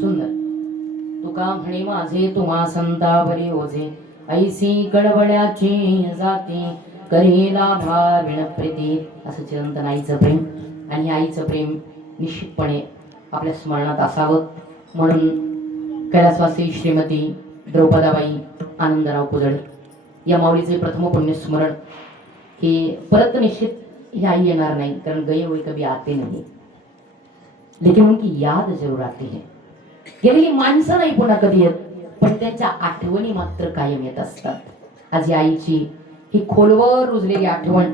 सुंदर तुका म्हणे माझे तुम्हा संतावरी ओझे ऐसी कडवड्याची जाती करीला भाविण प्रीती. असं चिरंतन आईचं प्रेम आणि आईचं प्रेम निश्चितपणे आपल्या स्मरणात असावं म्हणून कैलासवासी श्रीमती द्रौपदाबाई आनंदराव कुदळे या माऊलीचे प्रथम पुण्यस्मरण हे परत निश्चित ही आई येणार नाही, कारण गए हुए कभी आते नहीं, लेकिन उनकी याद जरूर आती है. गेलेली माणसं नाही पुन्हा कधी येत, पण त्यांच्या आठवणी मात्र कायम येत असतात. आज या आईची ही खोलवर रुजलेली आठवण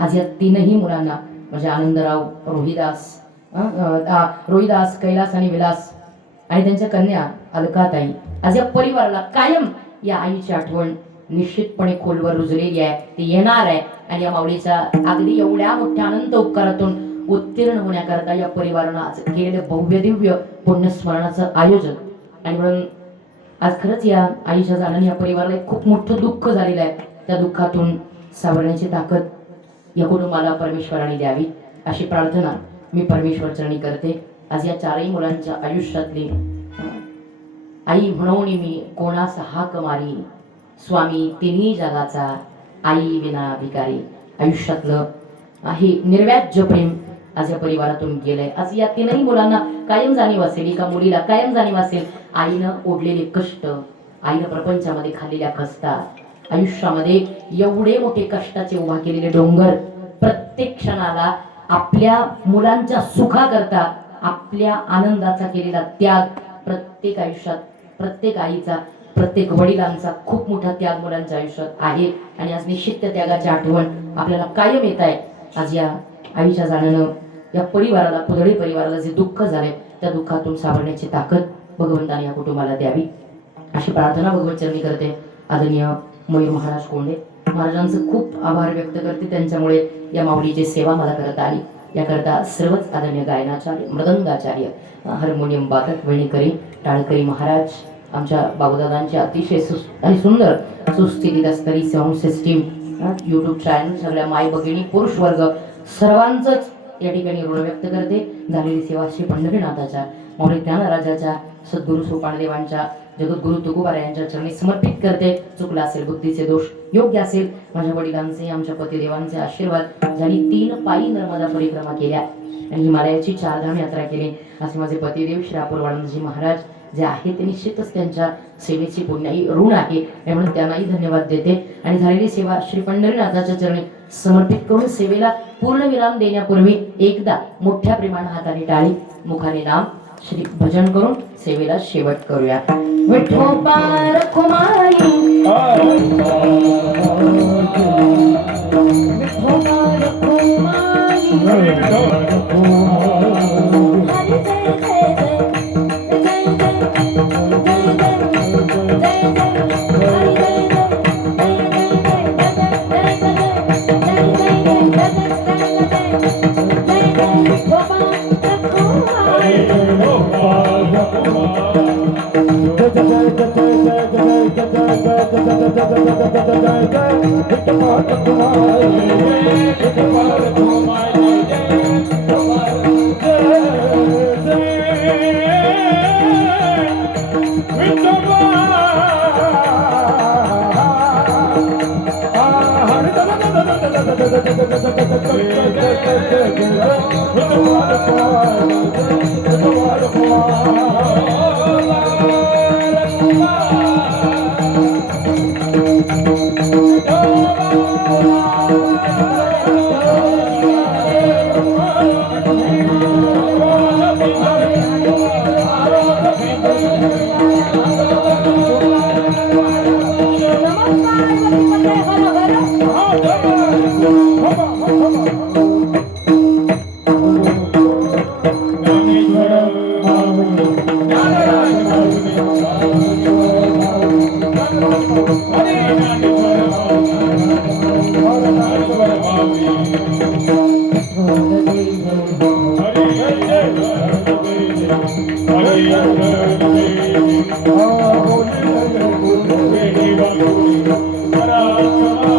आज या तीनही मुलांना म्हणजे आनंदराव, रोहिदास, कैलास आणि विलास आणि त्यांच्या कन्या अलकाताई, आज या परिवाराला कायम या आईची आठवण निश्चितपणे खोलवर रुजलेली आहे, ती येणार आहे. आणि या माऊलीच्या अगदी एवढ्या मोठ्या अनंत उपकारातून उत्तीर्ण होण्याकरता या परिवारानं आज केलेले भव्य दिव्य पुण्यस्मरणाचं आयोजन. आणि म्हणून आज खरंच या आईच्या जाण्याने या परिवाराला एक खूप मोठं दुःख झालेलं आहे. त्या दुःखातून सावरण्याची ताकद या कुटुंबाला परमेश्वराने द्यावी अशी प्रार्थना मी परमेश्वर चरणी करते. आज या चारही मुलांच्या आयुष्यातली आई म्हणून मी कोणास हाक मारी, स्वामी तिन्ही जगाचा आई विना भिकारी. आयुष्यातलं हे निर्व्याज्य प्रेम आज या परिवारातून गेलंय. आज या तीनही मुलांना कायम जाणीव असेल, एका मुलीला कायम जाणीव असेल आईनं ओढलेले कष्ट, आईनं प्रपंचामध्ये खाल्लेल्या खस्ता, आयुष्यामध्ये एवढे मोठे कष्टाचे उभा केलेले डोंगर, प्रत्येक क्षणाला आपल्या मुलांच्या सुखाकरता आपल्या आनंदाचा केलेला त्याग, प्रत्येक आयुष्यात प्रत्येक आईचा, प्रत्येक वडिलांचा खूप मोठा त्याग मुलांच्या आयुष्यात आहे. आणि आज निश्चित त्या त्यागाची आठवण आपल्याला कायम येत आहे. आज या आईच्या जाण्यानं या परिवाराला, कुदळे परिवाराला जे दुःख झाले त्या दुःखातून सावरण्याची ताकद भगवंताने या कुटुंबाला द्यावी अशी प्रार्थना भगवत चरणी करते. आदरणीय मयूर महाराज कोंडे महाराजांचं खूप आभार व्यक्त करते, त्यांच्यामुळे या माऊलीची सेवा मला करता आली. याकरता सर्वच आदरणीय गायनाचार्य, मृदंगाचार्य, हार्मोनियम वादक, वेणीकरी, टाळकरी महाराज, आमच्या बाबूदादांची अतिशय आणि सुंदर सुस्थितीत असणारी साऊंड सिस्टीम, यूट्यूब चॅनल, सगळ्या माय भगिनी, पुरुष वर्ग सर्वांचंच या ठिकाणी ऋण व्यक्त करते. झालेली सेवा श्री पंढरीनाथाच्या, माऊली ज्ञानराजाच्या, सद्गुरू सोपानदेवांच्या, जगद्गुरु तुकोबारा यांच्या चरणी समर्पित करते. चुकला असेल, बुद्धीचे दोष योग्य असेल, माझ्या वडिलांचे, आमच्या पतिदेवांचे आशीर्वाद, ज्यांनी 3 पायी नर्मदा परिक्रमा केल्या आणि हिमालयाची 4 धाम यात्रा केली, असे माझे पतिदेव श्री अपूर्वानंदजी महाराज जे आहे ते निश्चितच त्यांच्या सेवेची पुण्याई ऋण आहे, म्हणून त्यांनाही धन्यवाद देते. आणि झालेली सेवा श्री पंढरीनाथाच्या चरणी समर्पित करून सेवेला पूर्णविराम देण्यापूर्वी एकदा मोठ्या प्रेमाने हाताने टाळी, मुखाने नाम श्री भजन करून सेवेला शेवट करूया. विठोबा रखुमाई, Bye. बोलले बोलले बोलले